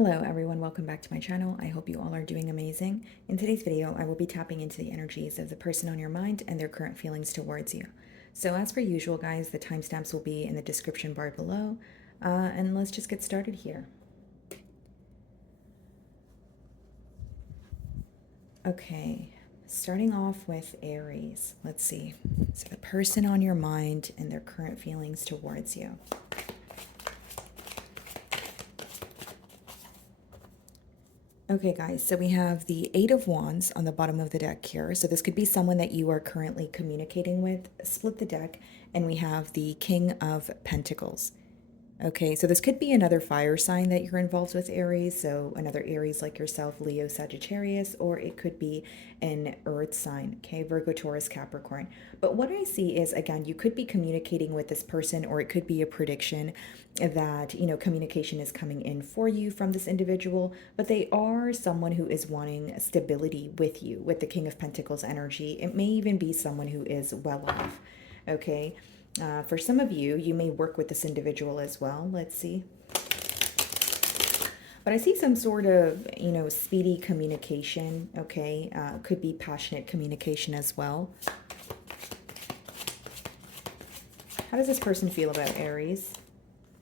Hello everyone, welcome back to my channel. I hope you all are doing amazing. In today's video, I will be tapping into the energies of the person on your mind and their current feelings towards you. So as per usual guys, the timestamps will be in the description bar below. And let's just get started here. Okay, starting off with Aries. Let's see. So the person on your mind and their current feelings towards you. Okay, guys, so we have the Eight of Wands on the bottom of the deck here. So this could be someone that you are currently communicating with. Split the deck, and we have the King of Pentacles. Okay, so this could be another fire sign that you're involved with, Aries. So another Aries like yourself, Leo, Sagittarius, or it could be an earth sign, okay, Virgo, Taurus, Capricorn. But what I see is, again, you could be communicating with this person, or it could be a prediction that, communication is coming in for you from this individual, but they are someone who is wanting stability with you, with the King of Pentacles energy. It may even be someone who is well off, okay? For some of you, you may work with this individual as well. Let's see. But I see some sort of, speedy communication, okay? Could be passionate communication as well. How does this person feel about Aries?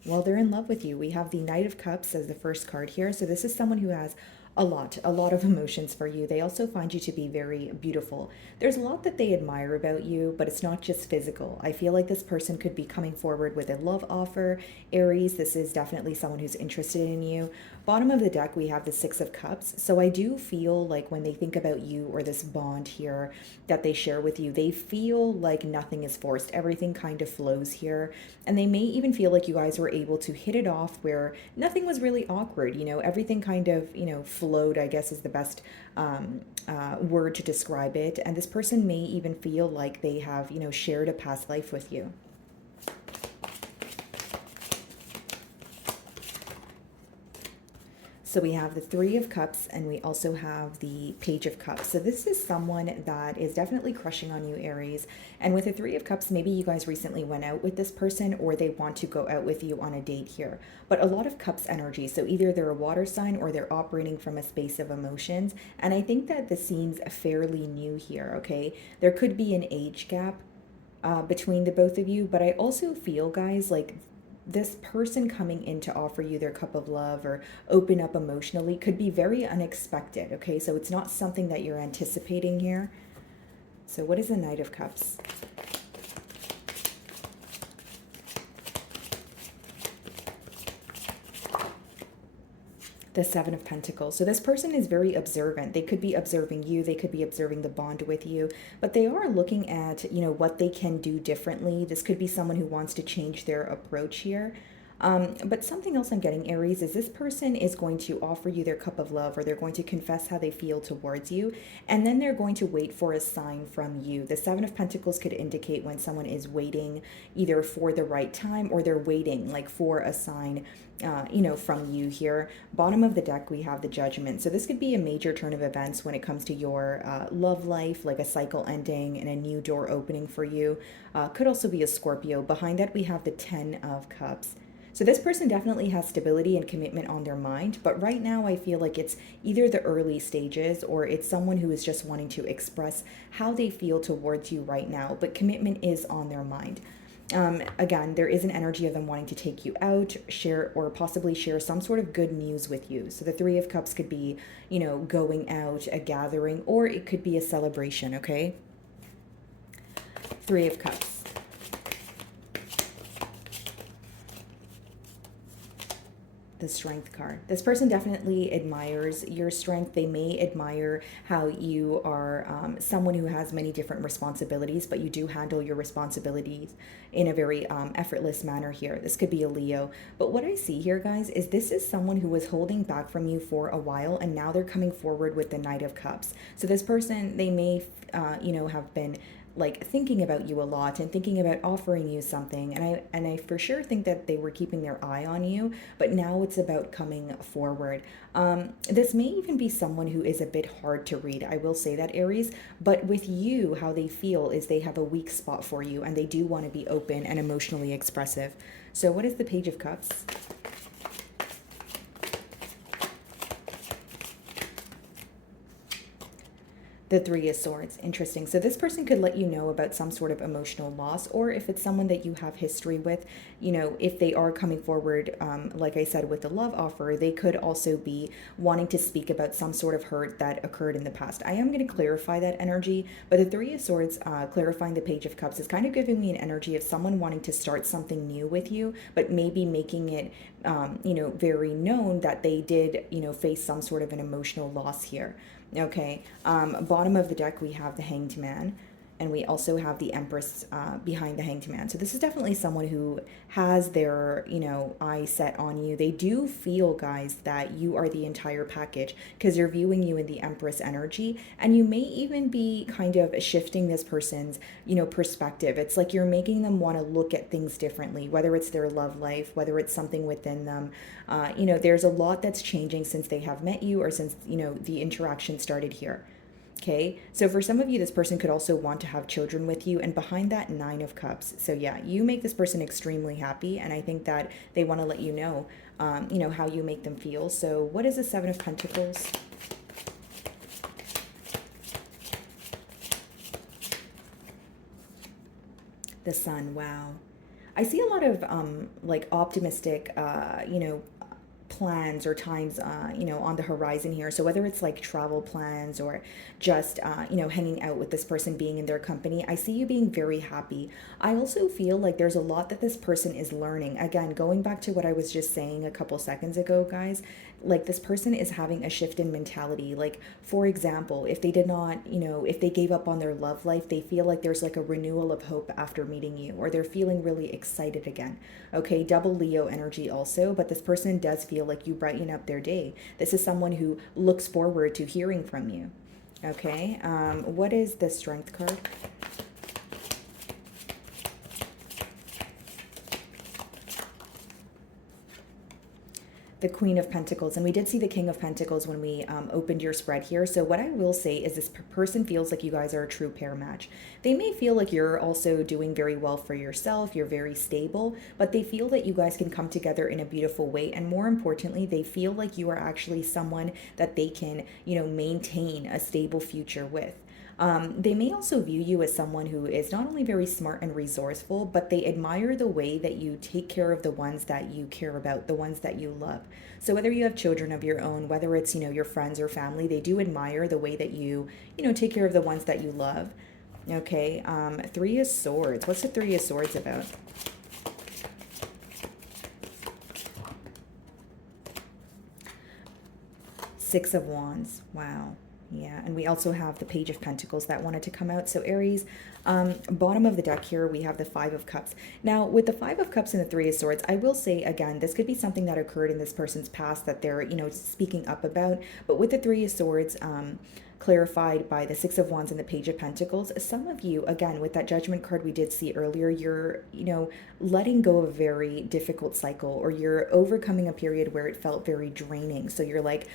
Well, they're in love with you. We have the Knight of Cups as the first card here. So this is someone who has a lot of emotions for you. They also find you to be very beautiful. There's a lot that they admire about you, but it's not just physical. I feel like this person could be coming forward with a love offer. Aries, this is definitely someone who's interested in you. Bottom of the deck, we have the Six of Cups. So I do feel like when they think about you or this bond here that they share with you, they feel like nothing is forced. Everything kind of flows here. And they may even feel like you guys were able to hit it off where nothing was really awkward. Everything kind of, flowed, I guess is the best word to describe it. And this person may even feel like they have, shared a past life with you. So we have the Three of Cups, and we also have the Page of Cups. So this is someone that is definitely crushing on you, Aries. And with the Three of Cups, maybe you guys recently went out with this person, or they want to go out with you on a date here. But a lot of Cups energy. So either they're a water sign or they're operating from a space of emotions. And I think that this seems fairly new here, okay? There could be an age gap between the both of you, but I also feel, guys, like this person coming in to offer you their cup of love or open up emotionally could be very unexpected, okay? So it's not something that you're anticipating here. So what is the Knight of Cups? The Seven of Pentacles. So this person is very observant. They could be observing you. They could be observing the bond with you, but they are looking at, what they can do differently. This could be someone who wants to change their approach here. But something else I'm getting, Aries, is this person is going to offer you their cup of love, or they're going to confess how they feel towards you, and then they're going to wait for a sign from you. The Seven of Pentacles could indicate when someone is waiting either for the right time, or they're waiting like for a sign from you here. Bottom of the deck, we have the Judgment. So this could be a major turn of events when it comes to your love life, like a cycle ending and a new door opening for you. Could also be a Scorpio. Behind that, we have the Ten of Cups. So this person definitely has stability and commitment on their mind, but right now I feel like it's either the early stages, or it's someone who is just wanting to express how they feel towards you right now, but commitment is on their mind. Again, there is an energy of them wanting to take you out, share, or possibly share some sort of good news with you. So the Three of Cups could be, going out, a gathering, or it could be a celebration, okay? Three of Cups. The Strength card. This person definitely admires your strength. They may admire how you are someone who has many different responsibilities, but you do handle your responsibilities in a very effortless manner here. This could be a Leo. But what I see here, guys, is this is someone who was holding back from you for a while, and now they're coming forward with the Knight of Cups. So this person, they may, have been like thinking about you a lot and thinking about offering you something, and I for sure think that they were keeping their eye on you, but now it's about coming forward. This may even be someone who is a bit hard to read, I will say that, Aries, but with you, how they feel is they have a weak spot for you, and they do want to be open and emotionally expressive. So what is the Page of Cups? The Three of Swords. Interesting. So this person could let you know about some sort of emotional loss, or if it's someone that you have history with, you know, if they are coming forward, like I said, with the love offer, they could also be wanting to speak about some sort of hurt that occurred in the past. I am going to clarify that energy, but the Three of Swords, clarifying the Page of Cups, is kind of giving me an energy of someone wanting to start something new with you, but maybe making it, you know, very known that they did, you know, face some sort of an emotional loss here. Okay, bottom of the deck, we have the Hanged Man, and we also have the Empress behind the Hanged Man. So this is definitely someone who has their, you know, eye set on you. They do feel, guys, that you are the entire package because they're viewing you in the Empress energy, and you may even be kind of shifting this person's, you know, perspective. It's like you're making them want to look at things differently, whether it's their love life, whether it's something within them. You know, there's a lot that's changing since they have met you or since, you know, the interaction started here. Okay, so for some of you, this person could also want to have children with you, and behind that, Nine of Cups. So yeah, you make this person extremely happy, and I think that they want to let you know, how you make them feel. So what is the Seven of Pentacles? The Sun. Wow. I see a lot of like optimistic, you know, plans or times, you know, on the horizon here. So whether it's like travel plans or just, you know, hanging out with this person, being in their company, I see you being very happy. I also feel like there's a lot that this person is learning. Again, going back to what I was just saying a couple seconds ago, guys, like this person is having a shift in mentality. Like, for example, if they did not, you know, if they gave up on their love life, they feel like there's like a renewal of hope after meeting you, or they're feeling really excited again. Okay, double Leo energy also, but this person does feel like you brighten up their day. This is someone who looks forward to hearing from you. Okay, what is the Strength card? The Queen of Pentacles, and we did see the King of Pentacles when we opened your spread here. So what I will say is this person feels like you guys are a true pair match. They may feel like you're also doing very well for yourself, you're very stable, but they feel that you guys can come together in a beautiful way, and more importantly, they feel like you are actually someone that they can, you know, maintain a stable future with. They may also view you as someone who is not only very smart and resourceful, but they admire the way that you take care of the ones that you care about, the ones that you love. So whether you have children of your own, whether it's, you know, your friends or family, they do admire the way that you know, take care of the ones that you love. Okay, Three of Swords. What's the Three of Swords about? Six of Wands. Wow. Yeah, and we also have the Page of Pentacles that wanted to come out. So Aries, bottom of the deck here, we have the Five of Cups. Now, with the Five of Cups and the Three of Swords, I will say, again, this could be something that occurred in this person's past that they're, you know, speaking up about. But with the Three of Swords, clarified by the Six of Wands and the Page of Pentacles, some of you, again, with that Judgment card we did see earlier, you're, you know, letting go of a very difficult cycle, or you're overcoming a period where it felt very draining. So you're like,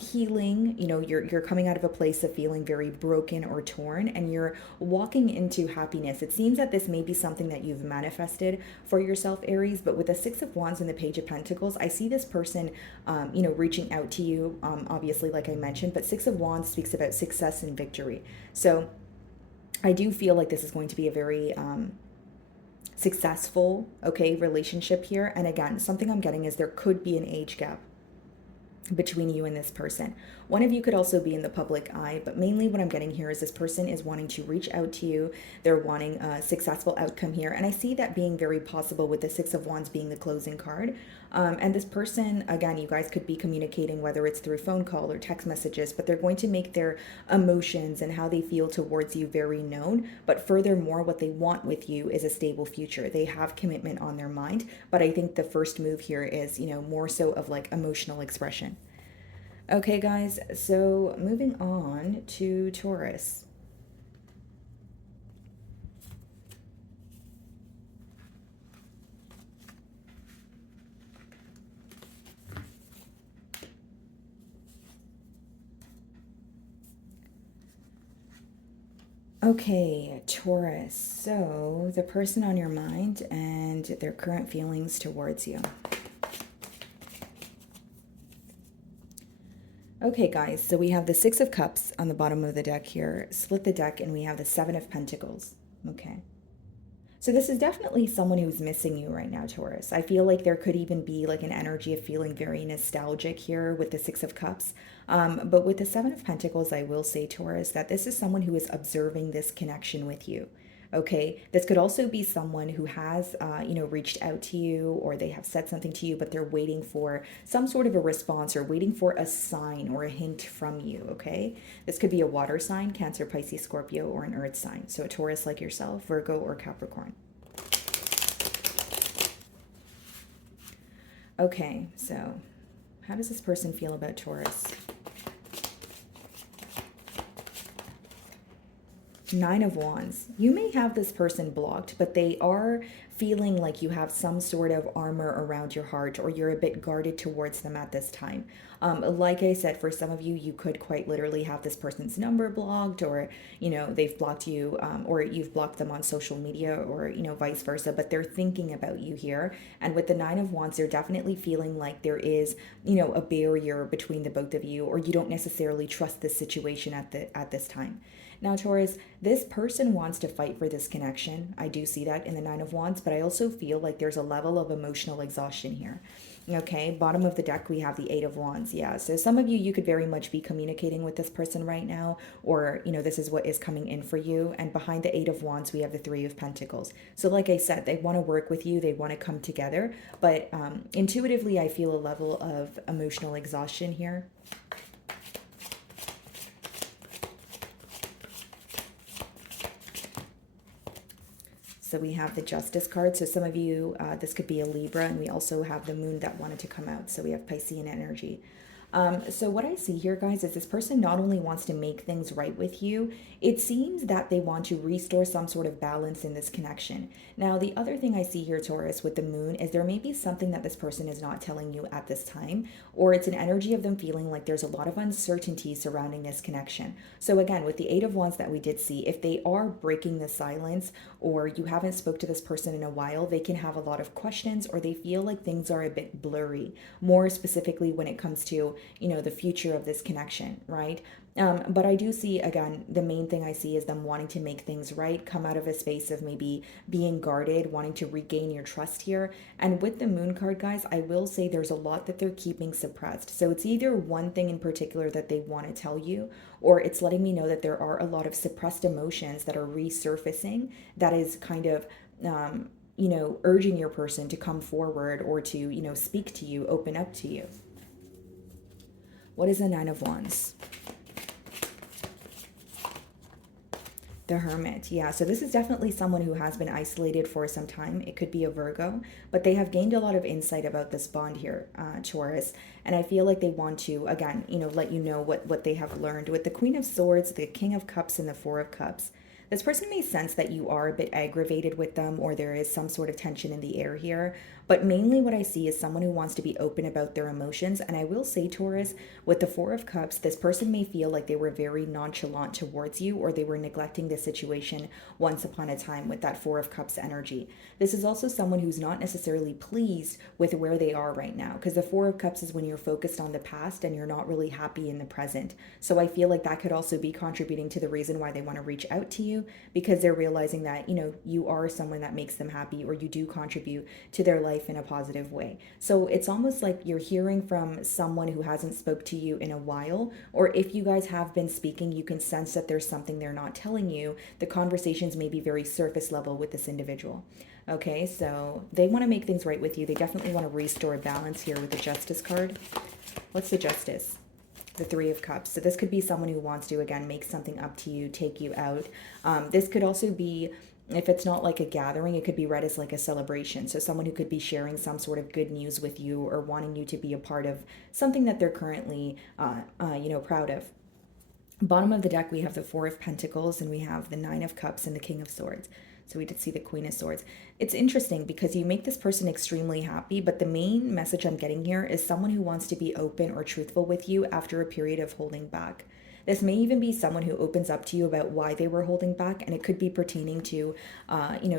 healing, you know, you're coming out of a place of feeling very broken or torn, and you're walking into happiness. It seems that this may be something that you've manifested for yourself, Aries, but with the Six of Wands and the Page of Pentacles, I see this person, you know, reaching out to you, obviously, like I mentioned, but Six of Wands speaks about success and victory. So I do feel like this is going to be a very successful, okay, relationship here. And again, something I'm getting is there could be an age gap between you and this person. One of you could also be in the public eye, but mainly what I'm getting here is this person is wanting to reach out to you. They're wanting a successful outcome here. And I see that being very possible with the Six of Wands being the closing card. And this person, again, you guys could be communicating, whether it's through phone call or text messages, but they're going to make their emotions and how they feel towards you very known. But furthermore, what they want with you is a stable future. They have commitment on their mind, but I think the first move here is, you know, more so of like emotional expression. Okay, guys, so moving on to Taurus. Okay, Taurus. So the person on your mind and their current feelings towards you. Okay, guys, so we have the Six of Cups on the bottom of the deck here. Split the deck, and we have the Seven of Pentacles. Okay. So this is definitely someone who's missing you right now, Taurus. I feel like there could even be like an energy of feeling very nostalgic here with the Six of Cups. But with the Seven of Pentacles, I will say, Taurus, that this is someone who is observing this connection with you. Okay, this could also be someone who has, reached out to you, or they have said something to you, but they're waiting for some sort of a response or waiting for a sign or a hint from you. Okay, this could be a water sign, Cancer, Pisces, Scorpio, or an earth sign. So a Taurus like yourself, Virgo, or Capricorn. Okay, so how does this person feel about Taurus? Nine of Wands. You may have this person blocked, but they are feeling like you have some sort of armor around your heart, or you're a bit guarded towards them at this time. Like I said, for some of you, you could quite literally have this person's number blocked, or, they've blocked you, or you've blocked them on social media, or, vice versa, but they're thinking about you here. And with the Nine of Wands, they're definitely feeling like there is, a barrier between the both of you, or you don't necessarily trust this situation at this time. Now, Taurus, this person wants to fight for this connection. I do see that in the Nine of Wands, but I also feel like there's a level of emotional exhaustion here. Okay, bottom of the deck, we have the Eight of Wands. Yeah, so some of you, you could very much be communicating with this person right now, or, this is what is coming in for you. And behind the Eight of Wands, we have the Three of Pentacles. So like I said, they want to work with you, they want to come together, but intuitively, I feel a level of emotional exhaustion here. So we have the Justice card. So some of you, this could be a Libra, and we also have the Moon that wanted to come out. So we have Piscean energy. So what I see here, guys, is this person not only wants to make things right with you, it seems that they want to restore some sort of balance in this connection. Now, the other thing I see here, Taurus, with the Moon, is there may be something that this person is not telling you at this time, or it's an energy of them feeling like there's a lot of uncertainty surrounding this connection. So again, with the Eight of Wands that we did see, if they are breaking the silence, or you haven't spoke to this person in a while, they can have a lot of questions, or they feel like things are a bit blurry, more specifically when it comes to the future of this connection, right? But I do see, again, the main thing I see is them wanting to make things right, come out of a space of maybe being guarded, wanting to regain your trust here. And with the Moon card, guys, I will say there's a lot that they're keeping suppressed. So it's either one thing in particular that they want to tell you, or it's letting me know that there are a lot of suppressed emotions that are resurfacing that is kind of urging your person to come forward, or to speak to you, open up to you. What is the Nine of Wands? The Hermit. Yeah, so this is definitely someone who has been isolated for some time. It could be a Virgo, but they have gained a lot of insight about this bond here, Taurus. And I feel like they want to, again, let you know what they have learned. With the Queen of Swords, the King of Cups, and the Four of Cups, this person may sense that you are a bit aggravated with them, or there is some sort of tension in the air here. But mainly what I see is someone who wants to be open about their emotions. And I will say, Taurus, with the Four of Cups, this person may feel like they were very nonchalant towards you, or they were neglecting the situation once upon a time with that Four of Cups energy. This is also someone who's not necessarily pleased with where they are right now, because the Four of Cups is when you're focused on the past and you're not really happy in the present. So I feel like that could also be contributing to the reason why they want to reach out to you, because they're realizing that, you are someone that makes them happy, or you do contribute to their life in a positive way. So it's almost like you're hearing from someone who hasn't spoke to you in a while, or if you guys have been speaking, you can sense that there's something they're not telling you. The conversations may be very surface level with this individual. Okay, so they want to make things right with you. They definitely want to restore balance here with the Justice card. What's the Justice? The Three of Cups. So this could be someone who wants to, again, make something up to you, take you out. This could also be, if it's not like a gathering, it could be read as like a celebration. So someone who could be sharing some sort of good news with you, or wanting you to be a part of something that they're currently, proud of. Bottom of the deck, we have the Four of Pentacles, and we have the Nine of Cups and the King of Swords. So we did see the Queen of Swords. It's interesting because you make this person extremely happy, but the main message I'm getting here is someone who wants to be open or truthful with you after a period of holding back. This may even be someone who opens up to you about why they were holding back, and it could be pertaining to,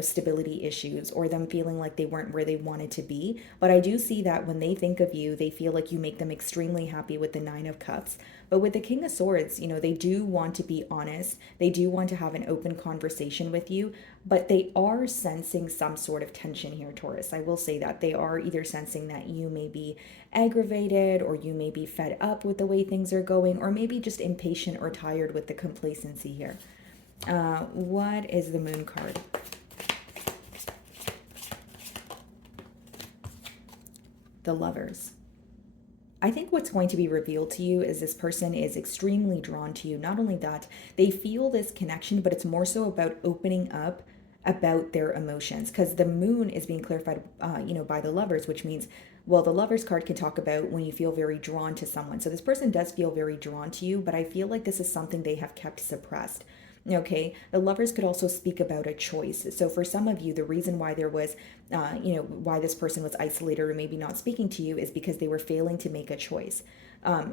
stability issues, or them feeling like they weren't where they wanted to be. But I do see that when they think of you, they feel like you make them extremely happy with the Nine of Cups. But with the King of Swords, you know, they do want to be honest. They do want to have an open conversation with you, but they are sensing some sort of tension here, Taurus. I will say that they are either sensing that you may be aggravated, or you may be fed up with the way things are going, or maybe just impatient or tired with the complacency here. What is the Moon card? The Lovers. I think what's going to be revealed to you is this person is extremely drawn to you. Not only that, they feel this connection, but it's more so about opening up about their emotions, because the Moon is being clarified, you know, by the Lovers, which means, well, the Lovers card can talk about when you feel very drawn to someone. So this person does feel very drawn to you, but I feel like this is something they have kept suppressed. Okay, the Lovers could also speak about a choice. So for some of you, the reason why there was, you know, why this person was isolated or maybe not speaking to you is because they were failing to make a choice.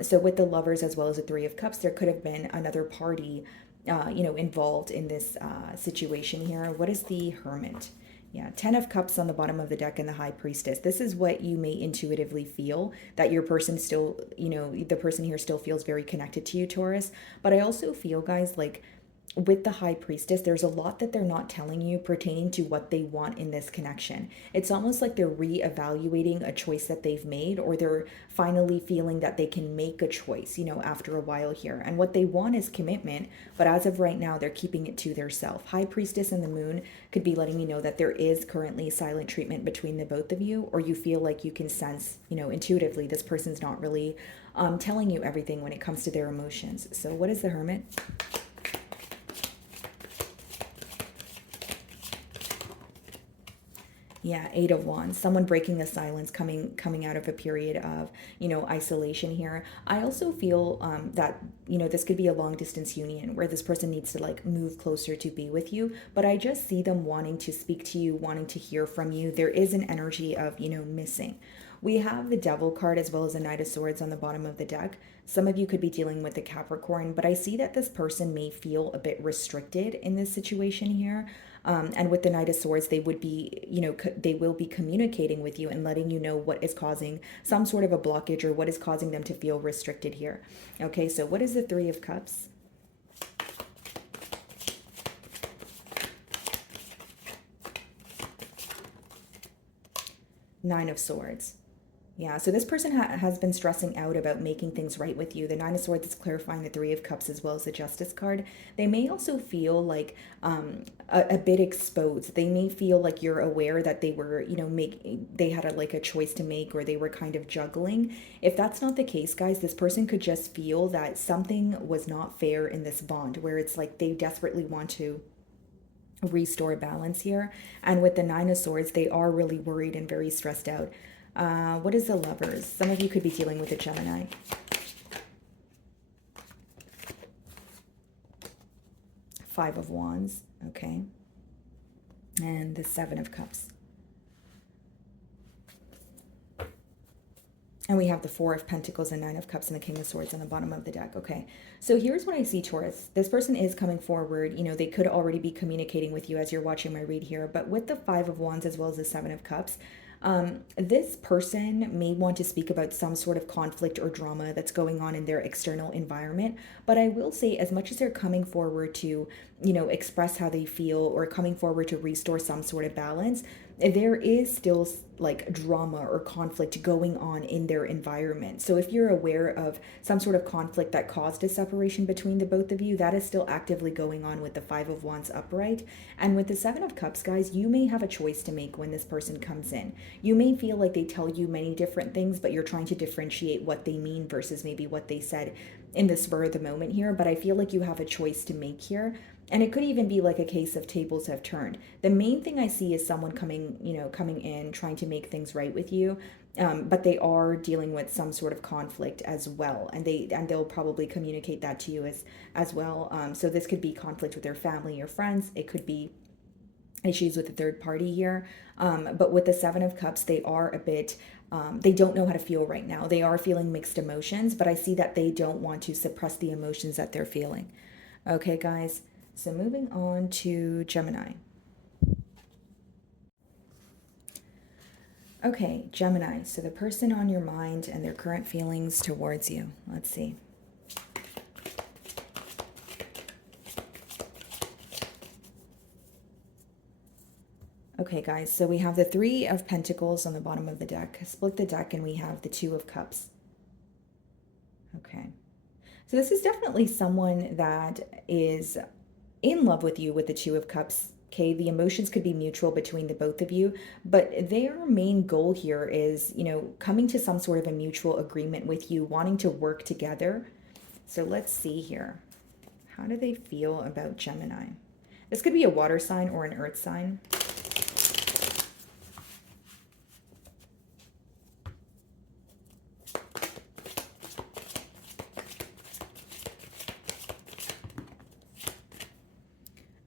So with the Lovers as well as the Three of Cups, there could have been another party, you know, involved in this situation here. What is the Hermit? Yeah, 10 of Cups on the bottom of the deck and the High Priestess. This is what you may intuitively feel, that your person still, you know, the person here still feels very connected to you, Taurus. But I also feel, guys, like, with the High Priestess, there's a lot that they're not telling you pertaining to what they want in this connection. It's almost like they're reevaluating a choice that they've made, or they're finally feeling that they can make a choice, you know, after a while here. And what they want is commitment, but as of right now, they're keeping it to their self. High Priestess and the Moon could be letting you know that there is currently silent treatment between the both of you, or you feel like you can sense, you know, intuitively, this person's not really telling you everything when it comes to their emotions. So what is the Hermit? Yeah, Eight of Wands. Someone breaking the silence, coming out of a period of, you know, isolation here. I also feel that, you know, this could be a long distance union where this person needs to like move closer to be with you. But I just see them wanting to speak to you, wanting to hear from you. There is an energy of, you know, missing. We have the Devil card as well as the Knight of Swords on the bottom of the deck. Some of you could be dealing with the Capricorn, but I see that this person may feel a bit restricted in this situation here. And with the Knight of Swords, they would be, you know, they will be communicating with you and letting you know what is causing some sort of a blockage or what is causing them to feel restricted here. Okay, so what is the Three of Cups? Nine of Swords. Yeah, so this person has been stressing out about making things right with you. The Nine of Swords is clarifying the Three of Cups as well as the Justice card. They may also feel like a bit exposed. They may feel like you're aware that they were, you know, they had like a choice to make, or they were kind of juggling. If that's not the case, guys, this person could just feel that something was not fair in this bond, where it's like they desperately want to restore balance here. And with the Nine of Swords, they are really worried and very stressed out. What is the Lovers? Some of you could be dealing with a Gemini. Five of Wands, okay. And the Seven of Cups. And we have the Four of Pentacles and Nine of Cups and the King of Swords on the bottom of the deck. Okay, so here's what I see, Taurus. This person is coming forward. You know, they could already be communicating with you as you're watching my read here. But with the Five of Wands as well as the Seven of Cups, this person may want to speak about some sort of conflict or drama that's going on in their external environment. But I will say, as much as they're coming forward to, you know, express how they feel or coming forward to restore some sort of balance, there is still like drama or conflict going on in their environment. So if you're aware of some sort of conflict that caused a separation between the both of you, that is still actively going on with the Five of Wands upright. And with the Seven of Cups, guys, you may have a choice to make when this person comes in. You may feel like they tell you many different things, but you're trying to differentiate what they mean versus maybe what they said in the spur of the moment here. But I feel like you have a choice to make here. And it could even be like a case of tables have turned. The main thing I see is someone coming in, trying to make things right with you. But they are dealing with some sort of conflict as well. And they'll probably communicate that to you as well. So this could be conflict with their family or friends. It could be issues with the third party here. But with the Seven of Cups, they are a bit, they don't know how to feel right now. They are feeling mixed emotions, but I see that they don't want to suppress the emotions that they're feeling. Okay, guys. So moving on to Gemini. Okay, Gemini. So the person on your mind and their current feelings towards you. Let's see. Okay, guys, so we have the Three of Pentacles on the bottom of the deck. Split the deck and we have the Two of Cups. Okay. So this is definitely someone that is in love with you with the Two of Cups. Okay, the emotions could be mutual between the both of you, but their main goal here is, coming to some sort of a mutual agreement with you, wanting to work together. So let's see here. How do they feel about Gemini? This could be a water sign or an earth sign.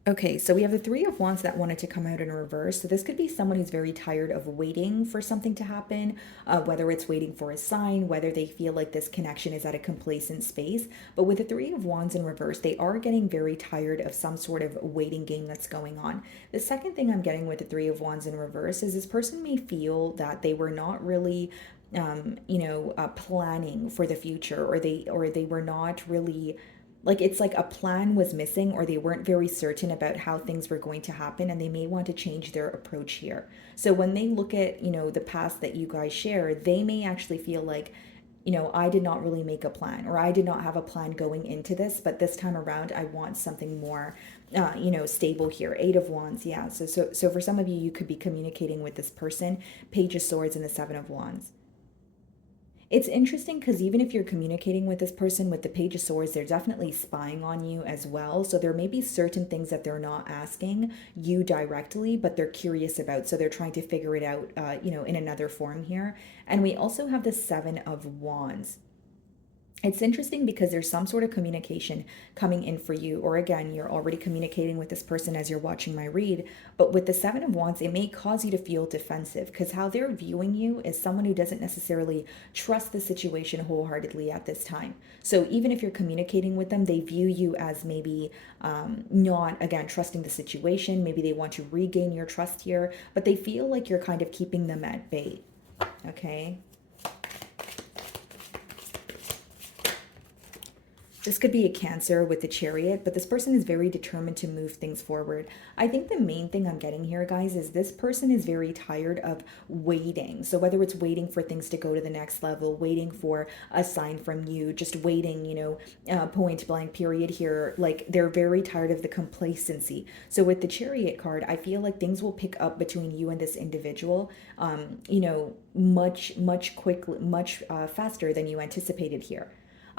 Okay, so we have the Three of Wands that wanted to come out in reverse. So this could be someone who's very tired of waiting for something to happen, whether it's waiting for a sign, whether they feel like this connection is at a complacent space. But with the Three of Wands in reverse, they are getting very tired of some sort of waiting game that's going on. The second thing I'm getting with the Three of Wands in reverse is this person may feel that they were not really planning for the future, or they were not really, like, it's like a plan was missing, or they weren't very certain about how things were going to happen, and they may want to change their approach here. So when they look at, the past that you guys share, they may actually feel like, I did not really make a plan, or I did not have a plan going into this, but this time around I want something more stable here. Eight of Wands. Yeah, so for some of you, you could be communicating with this person. Page of Swords and the Seven of Wands. It's interesting because even if you're communicating with this person with the Page of Swords, they're definitely spying on you as well. So there may be certain things that they're not asking you directly, but they're curious about. So they're trying to figure it out, in another form here. And we also have the Seven of Wands. It's interesting because there's some sort of communication coming in for you, or again, you're already communicating with this person as you're watching my read. But with the Seven of Wands, it may cause you to feel defensive because how they're viewing you is someone who doesn't necessarily trust the situation wholeheartedly at this time. So even if you're communicating with them, they view you as maybe not, again, trusting the situation. Maybe they want to regain your trust here, but they feel like you're kind of keeping them at bay. Okay. This could be a Cancer with the Chariot, but this person is very determined to move things forward. I think the main thing I'm getting here, guys, is this person is very tired of waiting. So whether it's waiting for things to go to the next level, waiting for a sign from you, just waiting, point blank period here, like they're very tired of the complacency. So with the Chariot card, I feel like things will pick up between you and this individual, much quickly, much faster than you anticipated here.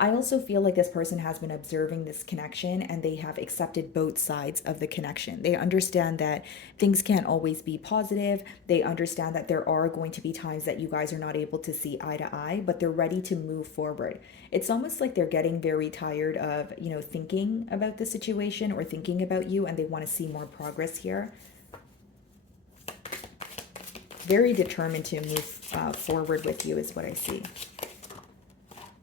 I also feel like this person has been observing this connection and they have accepted both sides of the connection. They understand that things can't always be positive. They understand that there are going to be times that you guys are not able to see eye to eye, but they're ready to move forward. It's almost like they're getting very tired of, thinking about the situation or thinking about you, and they want to see more progress here. Very determined to move forward with you is what I see.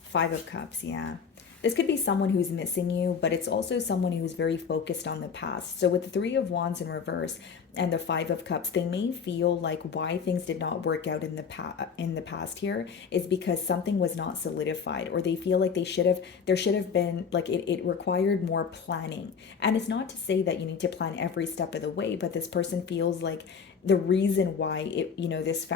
Five of Cups, yeah. This could be someone who's missing you, but it's also someone who's very focused on the past. So with the Three of Wands in reverse and the Five of Cups, they may feel like why things did not work out in the past here is because something was not solidified, or they feel like there should have been, like, it required more planning. And it's not to say that you need to plan every step of the way, but this person feels like the reason why this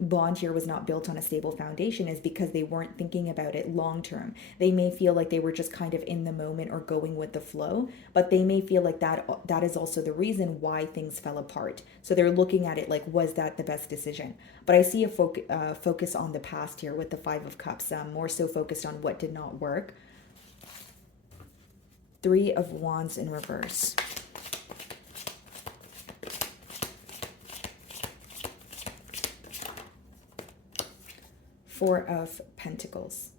bond here was not built on a stable foundation is because they weren't thinking about it long term. They may feel like they were just kind of in the moment or going with the flow, but they may feel like that is also the reason why things fell apart. So they're looking at it like, was that the best decision? But I see a focus on the past here with the Five of Cups, more so focused on what did not work. Three of Wands in reverse. Four of Pentacles.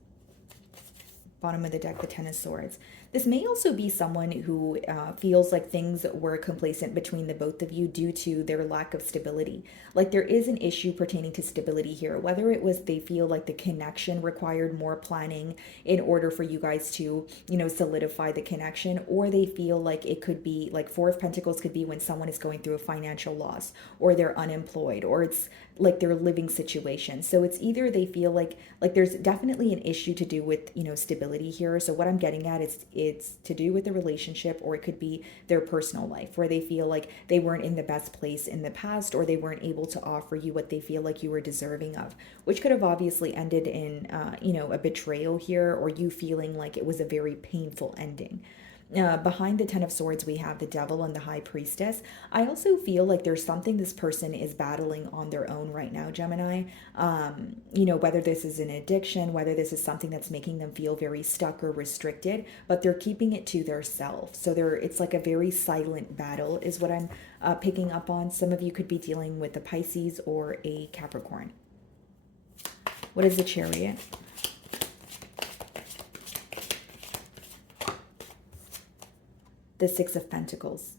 Bottom of the deck, the Ten of Swords. This may also be someone who feels like things were complacent between the both of you due to their lack of stability. Like there is an issue pertaining to stability here, whether it was they feel like the connection required more planning in order for you guys to, solidify the connection, or they feel like it could be like Four of Pentacles could be when someone is going through a financial loss, or they're unemployed, or it's like their living situation. So it's either they feel like there's definitely an issue to do with, stability here. So what I'm getting at is it's to do with the relationship, or it could be their personal life, where they feel like they weren't in the best place in the past, or they weren't able to offer you what they feel like you were deserving of, which could have obviously ended in, a betrayal here, or you feeling like it was a very painful ending. Behind the Ten of Swords, we have the Devil and the High Priestess. I also feel like there's something this person is battling on their own right now, Gemini. Whether this is an addiction, whether this is something that's making them feel very stuck or restricted, but they're keeping it to their self. So it's like a very silent battle, is what I'm picking up on. Some of you could be dealing with a Pisces or a Capricorn. What is the Chariot? The Six of Pentacles.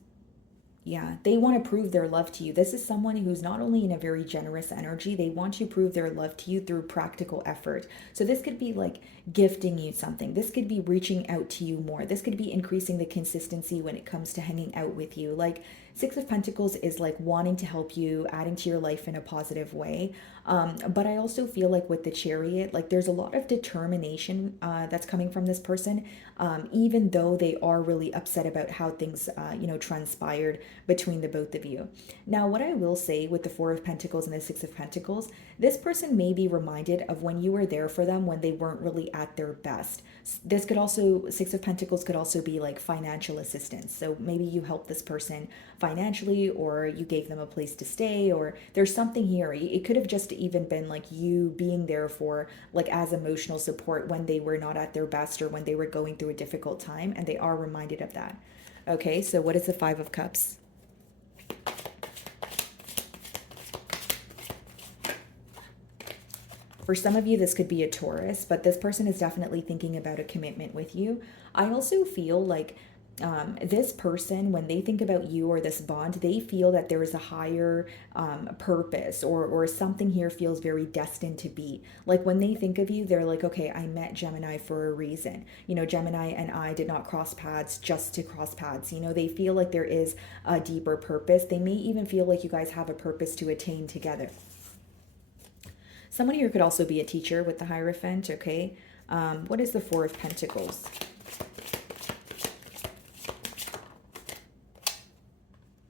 Yeah, they want to prove their love to you. This is someone who's not only in a very generous energy, they want to prove their love to you through practical effort. So this could be like gifting you something. This could be reaching out to you more. This could be increasing the consistency when it comes to hanging out with you. Like Six of Pentacles is like wanting to help you, adding to your life in a positive way. But I also feel like with the Chariot, like there's a lot of determination that's coming from this person, even though they are really upset about how things, transpired between the both of you. Now, what I will say with the Four of Pentacles and the Six of Pentacles, this person may be reminded of when you were there for them when they weren't really at their best. This could also, Six of Pentacles could also be like financial assistance. So maybe you helped this person financially, or you gave them a place to stay, or there's something here. It could have just even been like you being there for like as emotional support when they were not at their best or when they were going through a difficult time, and they are reminded of that. Okay, so what is the Five of Cups? For some of you, this could be a Taurus, but this person is definitely thinking about a commitment with you. I also feel like this person, when they think about you or this bond, they feel that there is a higher purpose, or something here feels very destined to be. Like when they think of you, they're like, okay, I met Gemini for a reason. Gemini and I did not cross paths just to cross paths. They feel like there is a deeper purpose. They may even feel like you guys have a purpose to attain together. Someone here could also be a teacher with the Hierophant, okay? What is the Four of Pentacles?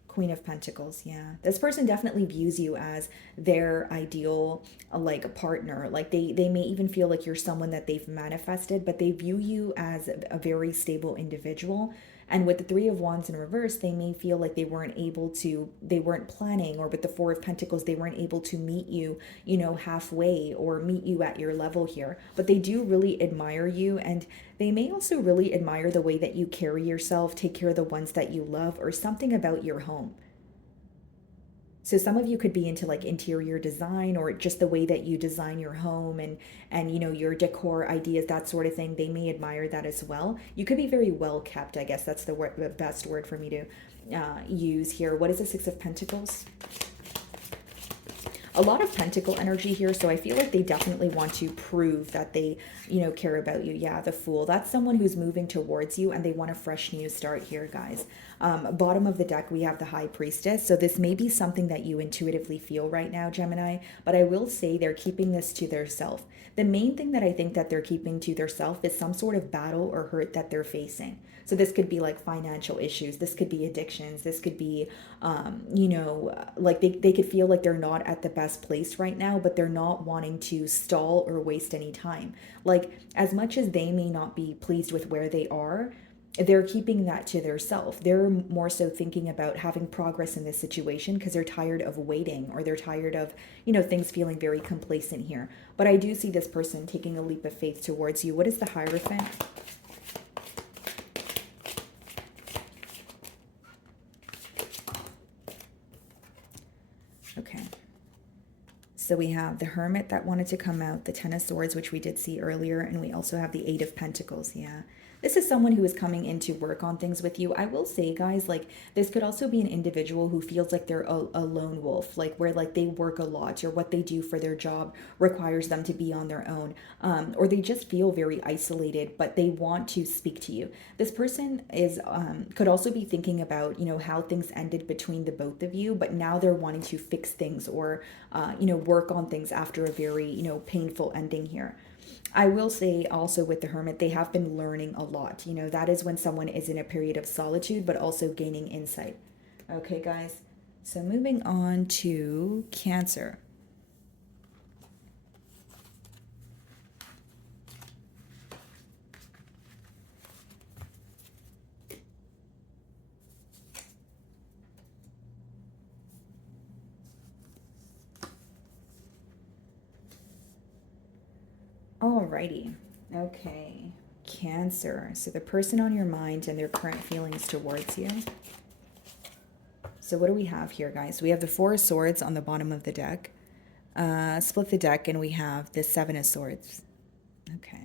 Queen of Pentacles, yeah. This person definitely views you as their ideal, like, partner. Like, they may even feel like you're someone that they've manifested, but they view you as a very stable individual. And with the Three of Wands in reverse, they may feel like they weren't planning, or with the Four of Pentacles, they weren't able to meet you, halfway, or meet you at your level here. But they do really admire you, and they may also really admire the way that you carry yourself, take care of the ones that you love, or something about your home. So some of you could be into like interior design, or just the way that you design your home and your decor ideas, that sort of thing. They may admire that as well. You could be very well kept, I guess that's the best word for me to use here. What is the Six of Pentacles? A lot of pentacle energy here, so I feel like they definitely want to prove that they, care about you. Yeah, the Fool. That's someone who's moving towards you, and they want a fresh new start here, guys. Bottom of the deck, we have the High Priestess. So this may be something that you intuitively feel right now, Gemini, but I will say they're keeping this to their self. The main thing that I think that they're keeping to their self is some sort of battle or hurt that they're facing. So this could be like financial issues. This could be addictions. This could be, like they could feel like they're not at the best place right now, but they're not wanting to stall or waste any time. Like as much as they may not be pleased with where they are, they're keeping that to their self. They're more so thinking about having progress in this situation because they're tired of waiting, or they're tired of, things feeling very complacent here. But I do see this person taking a leap of faith towards you. What is the Hierophant? Okay. So we have the Hermit that wanted to come out, the Ten of Swords, which we did see earlier, and we also have the Eight of Pentacles. Yeah. This is someone who is coming in to work on things with you. I will say, guys, like this could also be an individual who feels like they're a lone wolf, like where like they work a lot, or what they do for their job requires them to be on their own, or they just feel very isolated, but they want to speak to you. This person is could also be thinking about, how things ended between the both of you, but now they're wanting to fix things, or, work on things after a very, painful ending here. I will say also with the Hermit, they have been learning a lot. You know, that is when someone is in a period of solitude, but also gaining insight. Okay, guys. So moving on to Cancer. Alrighty. Okay. Cancer. So the person on your mind and their current feelings towards you. So what do we have here, guys? We have the Four of Swords on the bottom of the deck. Split the deck and we have the Seven of Swords. Okay.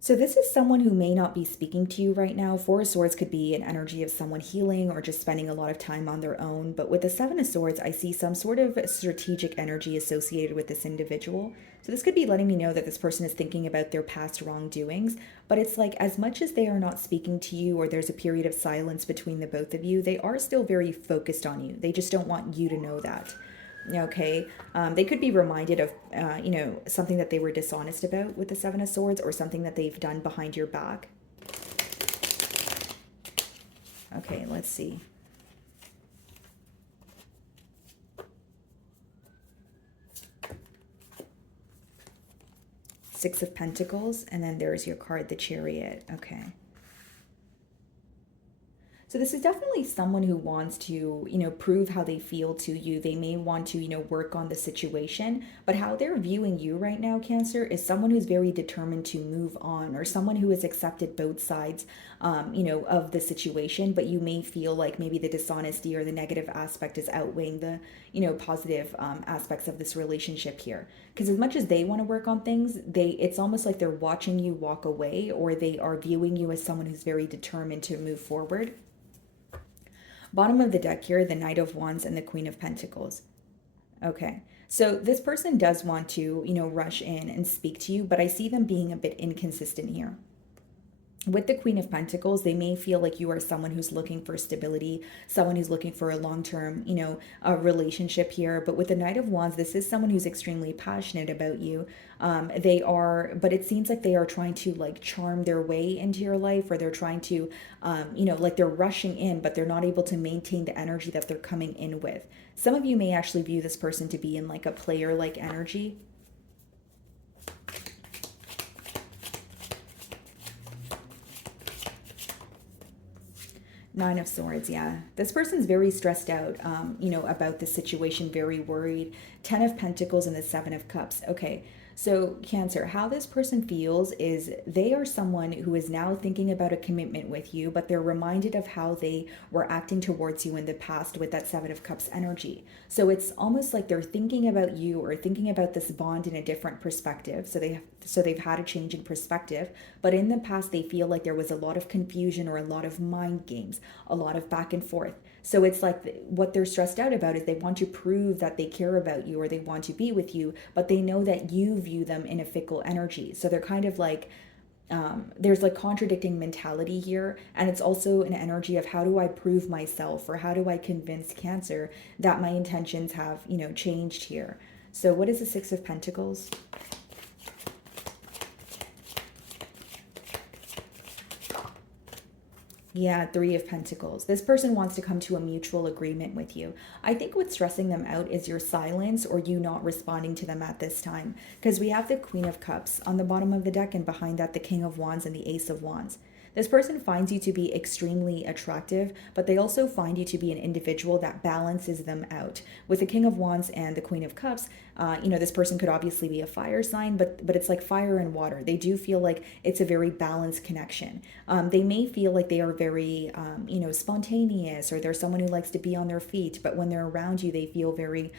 So this is someone who may not be speaking to you right now. Four of Swords could be an energy of someone healing or just spending a lot of time on their own. But with the Seven of Swords, I see some sort of strategic energy associated with this individual. So this could be letting me know that this person is thinking about their past wrongdoings. But it's like as much as they are not speaking to you or there's a period of silence between the both of you, they are still very focused on you. They just don't want you to know that. Okay, they could be reminded of, something that they were dishonest about with the Seven of Swords or something that they've done behind your back. Okay, let's see. Six of Pentacles, and then there's your card, the Chariot. Okay. So this is definitely someone who wants to, prove how they feel to you. They may want to, work on the situation, but how they're viewing you right now, Cancer, is someone who's very determined to move on or someone who has accepted both sides, of the situation, but you may feel like maybe the dishonesty or the negative aspect is outweighing the, positive aspects of this relationship here. Because as much as they want to work on things, it's almost like they're watching you walk away or they are viewing you as someone who's very determined to move forward. Bottom of the deck here, the Knight of Wands and the Queen of Pentacles. Okay, so this person does want to, rush in and speak to you, but I see them being a bit inconsistent here. With the Queen of Pentacles, they may feel like you are someone who's looking for stability, someone who's looking for a long-term, a relationship here. But with the Knight of Wands, this is someone who's extremely passionate about you. But it seems like they are trying to like charm their way into your life, or they're trying to, like they're rushing in, but they're not able to maintain the energy that they're coming in with. Some of you may actually view this person to be in like a player-like energy. Nine of Swords, yeah. This person's very stressed out, about the situation, very worried. 10 of Pentacles and the 7 of Cups. Okay, so Cancer, how this person feels is they are someone who is now thinking about a commitment with you, but they're reminded of how they were acting towards you in the past with that 7 of Cups energy. So it's almost like they're thinking about you or thinking about this bond in a different perspective. So they've had a change in perspective, but in the past they feel like there was a lot of confusion or a lot of mind games, a lot of back and forth. So it's like what they're stressed out about is they want to prove that they care about you or they want to be with you, but they know that you view them in a fickle energy. So they're kind of like, there's like contradicting mentality here. And it's also an energy of how do I prove myself or how do I convince Cancer that my intentions have, changed here. So what is the Six of Pentacles? Yeah, Three of Pentacles. This person wants to come to a mutual agreement with you. I think what's stressing them out is your silence or you not responding to them at this time. Because we have the Queen of Cups on the bottom of the deck and behind that the King of Wands and the Ace of Wands. This person finds you to be extremely attractive, but they also find you to be an individual that balances them out. With the King of Wands and the Queen of Cups, this person could obviously be a fire sign, but it's like fire and water. They do feel like it's a very balanced connection. They may feel like they are very, spontaneous, or they're someone who likes to be on their feet, but when they're around you, they feel very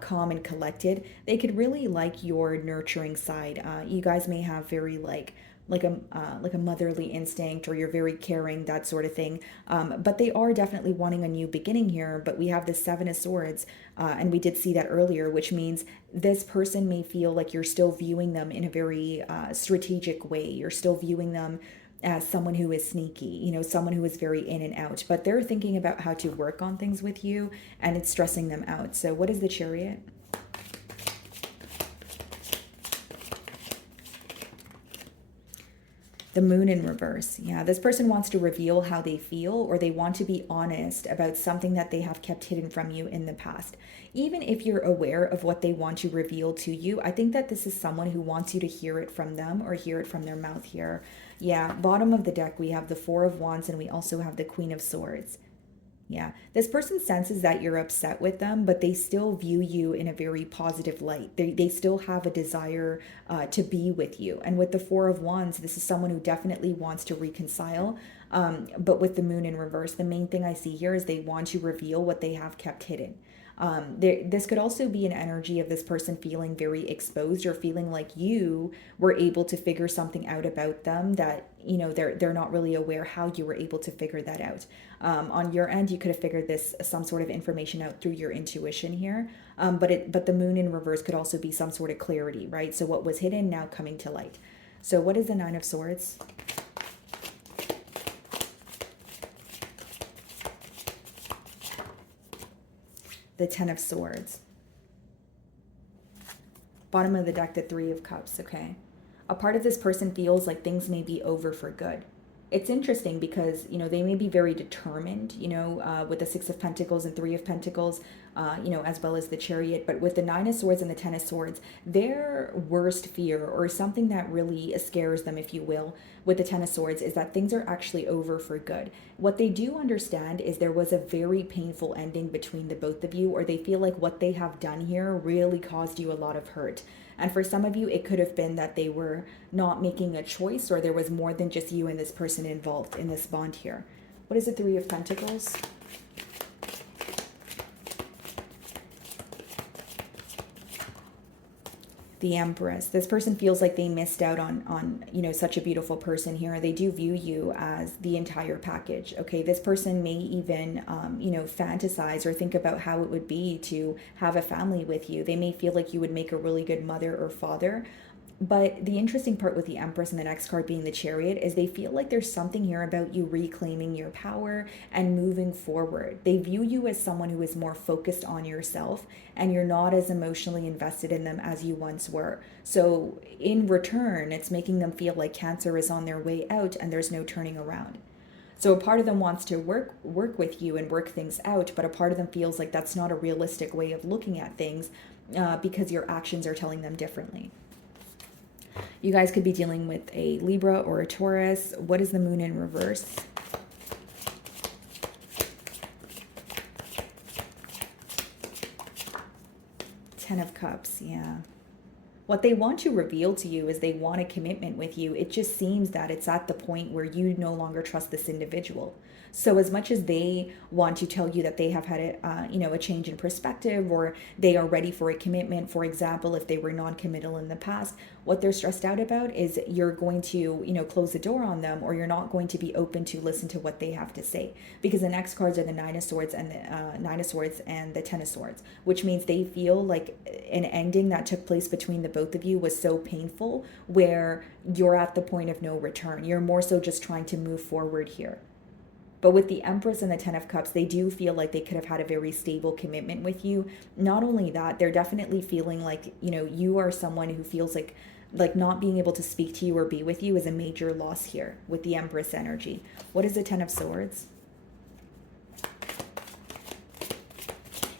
calm and collected. They could really like your nurturing side. You guys may have very like a motherly instinct, or you're very caring, that sort of thing. But they are definitely wanting a new beginning here. But we have the Seven of Swords, and we did see that earlier, which means this person may feel like you're still viewing them in a very strategic way. You're still viewing them as someone who is sneaky, someone who is very in and out. But they're thinking about how to work on things with you, and it's stressing them out. So what is the Chariot? The moon in reverse. Yeah, this person wants to reveal how they feel, or they want to be honest about something that they have kept hidden from you in the past. Even if you're aware of what they want to reveal to you, I think that this is someone who wants you to hear it from them or hear it from their mouth here. Yeah, bottom of the deck, we have the Four of Wands and we also have the Queen of Swords. Yeah, this person senses that you're upset with them, but they still view you in a very positive light. They still have a desire to be with you. And with the Four of Wands, this is someone who definitely wants to reconcile. But with the moon in reverse, the main thing I see here is they want to reveal what they have kept hidden. This could also be an energy of this person feeling very exposed or feeling like you were able to figure something out about them that, you know, they're not really aware how you were able to figure that out. On your end, you could have figured this some sort of information out through your intuition here. But the moon in reverse could also be some sort of clarity, right? So what was hidden now coming to light. So what is the Nine of Swords? The Ten of Swords. Bottom of the deck, the Three of Cups, okay? A part of this person feels like things may be over for good. It's interesting because, you know, they may be very determined, you know, with the Six of Pentacles and Three of Pentacles, you know, as well as the Chariot. But with the Nine of Swords and the Ten of Swords, their worst fear, or something that really scares them, if you will, with the Ten of Swords, is that things are actually over for good. What they do understand is there was a very painful ending between the both of you, or they feel like what they have done here really caused you a lot of hurt. And for some of you, it could have been that they were not making a choice, or there was more than just you and this person involved in this bond here. What is the Three of Pentacles? The Empress. This person feels like they missed out on you know, such a beautiful person here. They do view you as the entire package. Okay, this person may even you know, fantasize or think about how it would be to have a family with you. They may feel like you would make a really good mother or father. But the interesting part with the Empress and the next card being the Chariot is they feel like there's something here about you reclaiming your power and moving forward. They view you as someone who is more focused on yourself, and you're not as emotionally invested in them as you once were. So in return, it's making them feel like Cancer is on their way out and there's no turning around. So a part of them wants to work with you and work things out, but a part of them feels like that's not a realistic way of looking at things because your actions are telling them differently. You guys could be dealing with a Libra or a Taurus. What is the moon in reverse? Ten of Cups, yeah. What they want to reveal to you is they want a commitment with you. It just seems that it's at the point where you no longer trust this individual. So as much as they want to tell you that they have had a, you know, a change in perspective, or they are ready for a commitment, for example, if they were non-committal in the past, what they're stressed out about is you're going to, you know, close the door on them, or you're not going to be open to listen to what they have to say. Because the next cards are the Nine of Swords and the Ten of Swords, which means they feel like an ending that took place between the both of you was so painful, where you're at the point of no return. You're more so just trying to move forward here. But with the Empress and the Ten of Cups, they do feel like they could have had a very stable commitment with you. Not only that, they're definitely feeling like, you know, you are someone who feels like not being able to speak to you or be with you is a major loss here with the Empress energy. What is the Ten of Swords?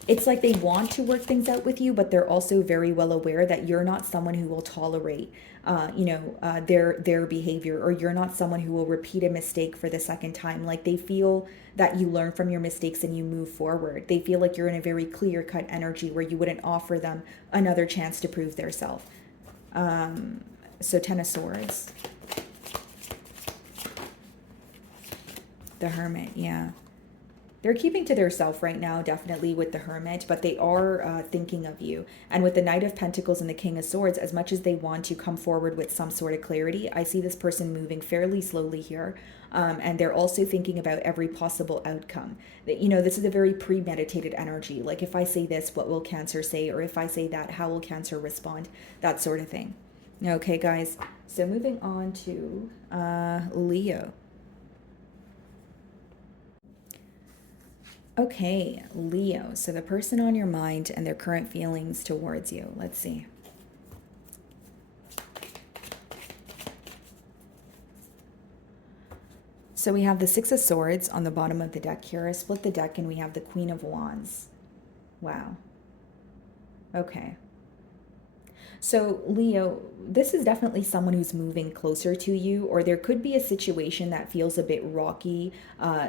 It's like they want to work things out with you, but they're also very well aware that you're not someone who will tolerate, their behavior, or you're not someone who will repeat a mistake for the second time. Like, they feel that you learn from your mistakes and you move forward. They feel like you're in a very clear-cut energy where you wouldn't offer them another chance to prove their self. So Ten of Swords. The Hermit, yeah. They're keeping to their self right now, definitely with the Hermit, but they are thinking of you. And with the Knight of Pentacles and the King of Swords, as much as they want to come forward with some sort of clarity, I see this person moving fairly slowly here. And they're also thinking about every possible outcome. That, you know, this is a very premeditated energy. Like, if I say this, what will Cancer say? Or if I say that, how will Cancer respond? That sort of thing. Okay, guys. So moving on to Leo. Okay, Leo. So the person on your mind and their current feelings towards you. Let's see. So we have the Six of Swords on the bottom of the deck here. Split the deck and we have the Queen of Wands. Wow. Okay. So, Leo, this is definitely someone who's moving closer to you, or there could be a situation that feels a bit rocky.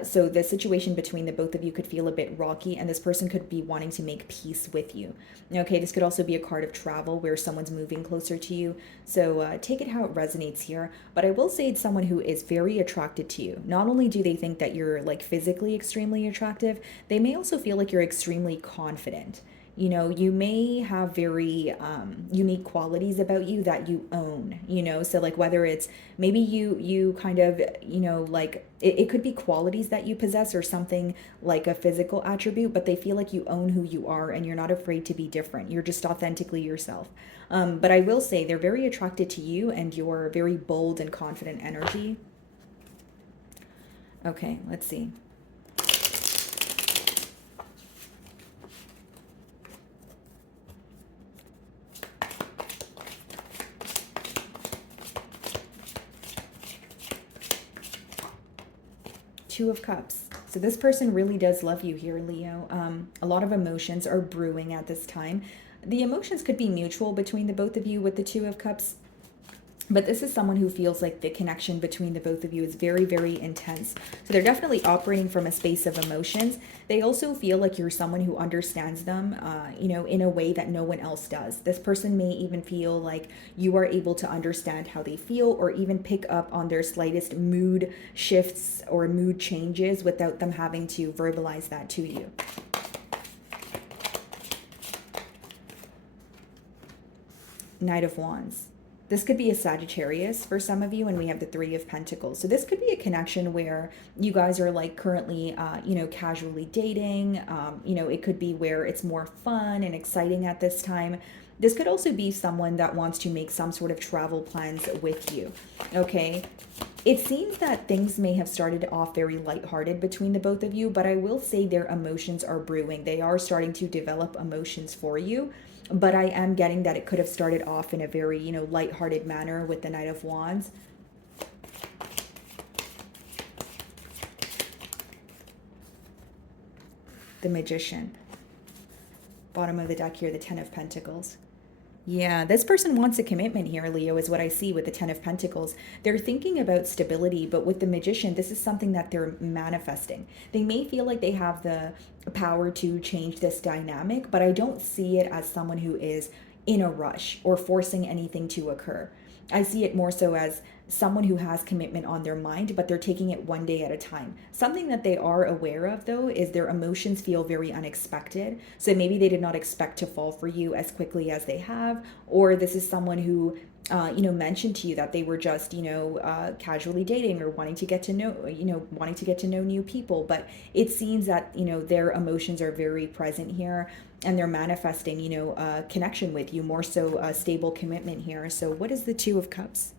So, the situation between the both of you could feel a bit rocky, and this person could be wanting to make peace with you. Okay, this could also be a card of travel where someone's moving closer to you. So, take it how it resonates here. But I will say it's someone who is very attracted to you. Not only do they think that you're like physically extremely attractive, they may also feel like you're extremely confident. You know, you may have very unique qualities about you that you own, you know, so like whether it's maybe you kind of, you know, like it could be qualities that you possess or something like a physical attribute, but they feel like you own who you are and you're not afraid to be different. You're just authentically yourself. But I will say they're very attracted to you and your very bold and confident energy. Okay, let's see. Two of Cups. So this person really does love you here, Leo. A lot of emotions are brewing at this time. The emotions could be mutual between the both of you with the Two of Cups. But this is someone who feels like the connection between the both of you is very, very intense. So they're definitely operating from a space of emotions. They also feel like you're someone who understands them, you know, in a way that no one else does. This person may even feel like you are able to understand how they feel or even pick up on their slightest mood shifts or mood changes without them having to verbalize that to you. Knight of Wands. This could be a Sagittarius for some of you, and we have the Three of Pentacles. So this could be a connection where you guys are like currently, you know, casually dating. You know, it could be where it's more fun and exciting at this time. This could also be someone that wants to make some sort of travel plans with you, okay? It seems that things may have started off very lighthearted between the both of you, but I will say their emotions are brewing. They are starting to develop emotions for you. But I am getting that it could have started off in a very, you know, lighthearted manner with the Knight of Wands. The Magician. Bottom of the deck here, the Ten of Pentacles. Yeah, this person wants a commitment here, Leo, is what I see with the Ten of Pentacles. They're thinking about stability, but with the Magician, this is something that they're manifesting. They may feel like they have the power to change this dynamic, but I don't see it as someone who is in a rush or forcing anything to occur. I see it more so as someone who has commitment on their mind, but they're taking it one day at a time. Something that they are aware of, though, is their emotions feel very unexpected. So maybe they did not expect to fall for you as quickly as they have, or this is someone who, you know, mentioned to you that they were just, you know, casually dating or wanting to get to know, you know, wanting to get to know new people. But it seems that, you know, their emotions are very present here. And they're manifesting, you know, a connection with you, more so a stable commitment here. So what is the Two of Cups?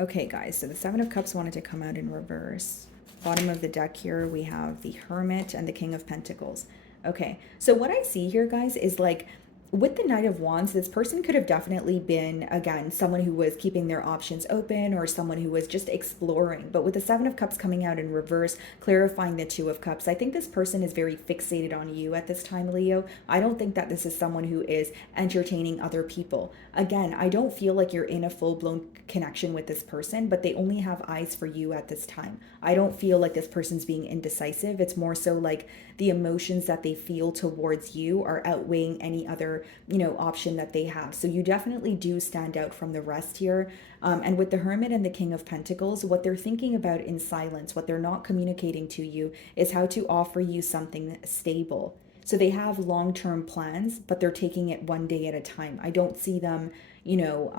Okay, guys, so the Seven of Cups wanted to come out in reverse. Bottom of the deck here, we have the Hermit and the King of Pentacles. Okay, so what I see here, guys, is like, with the Knight of Wands, this person could have definitely been, again, someone who was keeping their options open or someone who was just exploring. But with the Seven of Cups coming out in reverse, clarifying the Two of Cups, I think this person is very fixated on you at this time, Leo. I don't think that this is someone who is entertaining other people. Again, I don't feel like you're in a full-blown connection with this person, but they only have eyes for you at this time. I don't feel like this person's being indecisive. It's more so like the emotions that they feel towards you are outweighing any other, you know, option that they have. So you definitely do stand out from the rest here. And with the Hermit and the King of Pentacles, what they're thinking about in silence, what they're not communicating to you, is how to offer you something stable. So they have long-term plans, but they're taking it one day at a time. I don't see them, you know,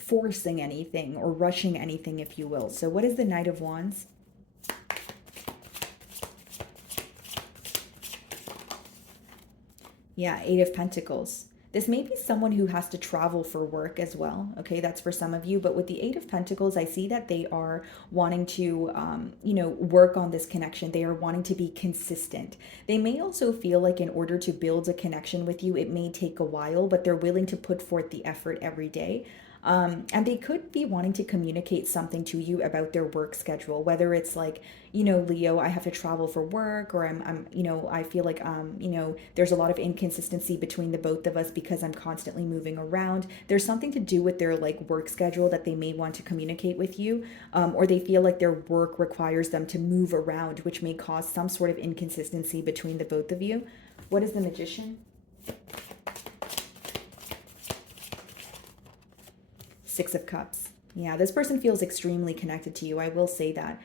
forcing anything or rushing anything, if you will. So what is the Knight of Wands? Yeah, Eight of Pentacles. This may be someone who has to travel for work as well. Okay, that's for some of you. But with the Eight of Pentacles, I see that they are wanting to, work on this connection. They are wanting to be consistent. They may also feel like in order to build a connection with you, it may take a while, but they're willing to put forth the effort every day. And they could be wanting to communicate something to you about their work schedule, whether it's like, Leo, I have to travel for work, or I feel like, there's a lot of inconsistency between the both of us because I'm constantly moving around. There's something to do with their like work schedule that they may want to communicate with you, or they feel like their work requires them to move around, which may cause some sort of inconsistency between the both of you. What is the Magician? Six of Cups. Yeah, this person feels extremely connected to you. I will say that.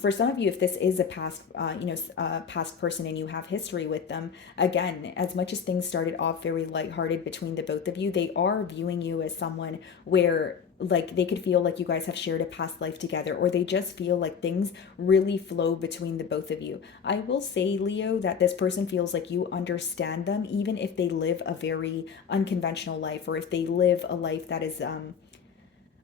For some of you, if this is a past person and you have history with them, again, as much as things started off very lighthearted between the both of you, they are viewing you as someone where like they could feel like you guys have shared a past life together, or they just feel like things really flow between the both of you. I will say, Leo, that this person feels like you understand them, even if they live a very unconventional life, or if they live a life that is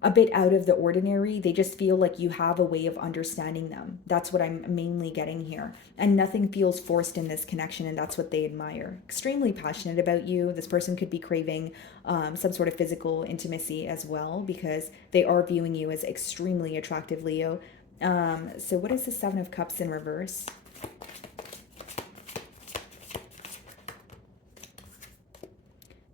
a bit out of the ordinary. They just feel like you have a way of understanding them. That's what I'm mainly getting here. And nothing feels forced in this connection, and that's what they admire. Extremely passionate about you. This person could be craving some sort of physical intimacy as well, because they are viewing you as extremely attractive, Leo. So what is the Seven of Cups in reverse?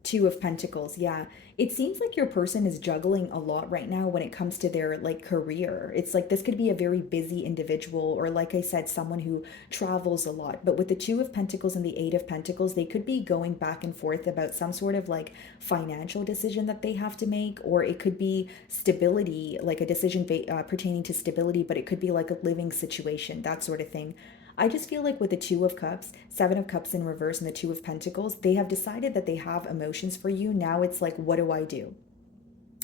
Two of Pentacles. Yeah, it seems like your person is juggling a lot right now when it comes to their like career. It's like this could be a very busy individual, or like I said, someone who travels a lot. But with the Two of Pentacles and the Eight of Pentacles, they could be going back and forth about some sort of like financial decision that they have to make, or it could be stability, like a decision pertaining to stability, but it could be like a living situation, that sort of thing. I just feel like with the Two of Cups, Seven of Cups in reverse, and the Two of Pentacles, they have decided that they have emotions for you. Now it's like, what do I do?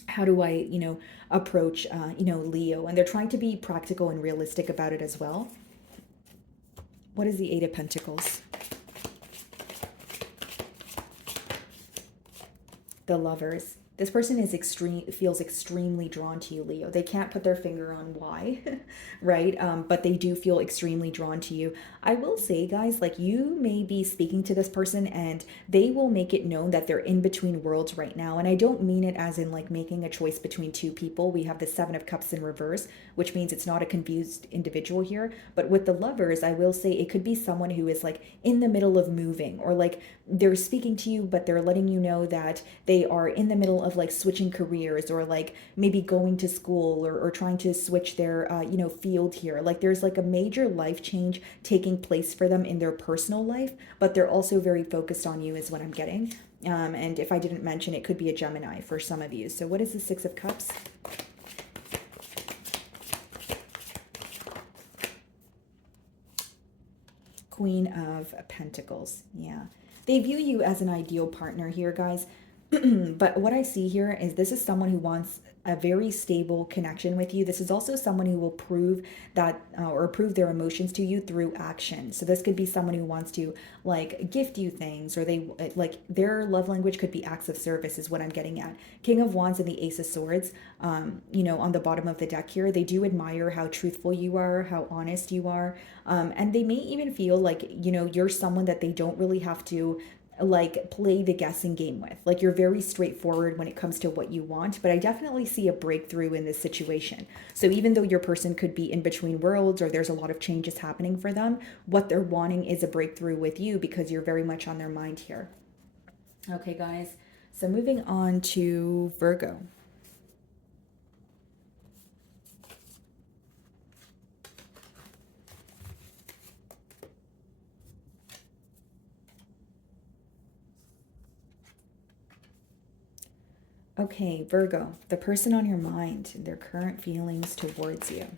How do I, approach, Leo? And they're trying to be practical and realistic about it as well. What is the Eight of Pentacles? The Lovers. This person is feels extremely drawn to you, Leo. They can't put their finger on why, right? But they do feel extremely drawn to you. I will say, guys, like you may be speaking to this person and they will make it known that they're in between worlds right now. And I don't mean it as in like making a choice between two people. We have the Seven of Cups in reverse, which means it's not a confused individual here. But with the Lovers, I will say it could be someone who is like in the middle of moving, or like they're speaking to you, but they're letting you know that they are in the middle of like switching careers, or like maybe going to school, or trying to switch their field here. Like there's like a major life change taking place for them in their personal life, but they're also very focused on you is what I'm getting. And if I didn't mention, it could be a Gemini for some of you. So what is the Six of Cups? Queen of Pentacles. Yeah, they view you as an ideal partner here, guys. But what I see here is this is someone who wants a very stable connection with you. This is also someone who will prove that or prove their emotions to you through action. So this could be someone who wants to like gift you things, or they like their love language could be acts of service is what I'm getting at. King of Wands and the Ace of Swords, on the bottom of the deck here, they do admire how truthful you are, how honest you are. And they may even feel like, you're someone that they don't really have to like play the guessing game with. Like you're very straightforward when it comes to what you want, but I definitely see a breakthrough in this situation. So even though your person could be in between worlds, or there's a lot of changes happening for them, what they're wanting is a breakthrough with you because you're very much on their mind here. Okay, guys. So moving on to Virgo. Okay, Virgo, the person on your mind, their current feelings towards you.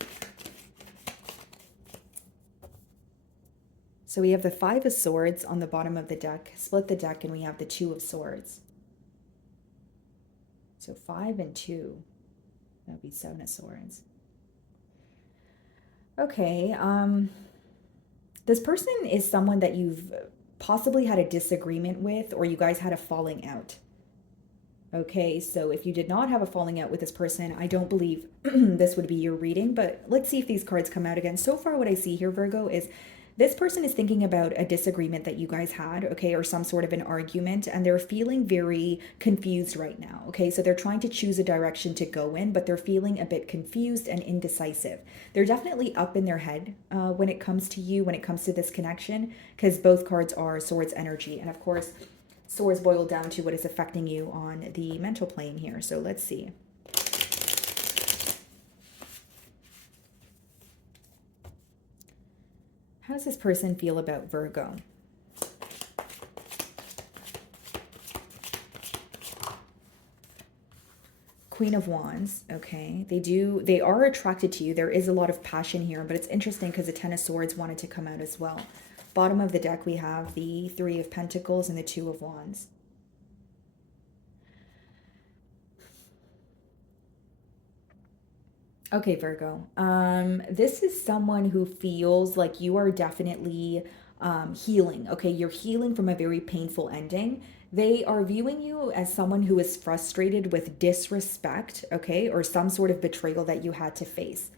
So we have the Five of Swords on the bottom of the deck. Split the deck and we have the Two of Swords. So 5 and 2. That would be Seven of Swords. Okay, this person is someone that you've possibly had a disagreement with, or you guys had a falling out. Okay, so if you did not have a falling out with this person, I don't believe this would be your reading, but let's see if these cards come out again. So far, what I see here, Virgo, is this person is thinking about a disagreement that you guys had, okay, or some sort of an argument, and they're feeling very confused right now, okay? So they're trying to choose a direction to go in, but they're feeling a bit confused and indecisive. They're definitely up in their head when it comes to you, when it comes to this connection, because both cards are swords energy. And of course, swords boil down to what is affecting you on the mental plane here. So let's see. How does this person feel about Virgo? Queen of Wands, okay. They are attracted to you. There is a lot of passion here, but it's interesting because the Ten of Swords wanted to come out as well. Bottom of the deck, we have the Three of Pentacles and the Two of Wands. Okay, Virgo. This is someone who feels like you are definitely healing. Okay, you're healing from a very painful ending. They are viewing you as someone who is frustrated with disrespect, okay, or some sort of betrayal that you had to face.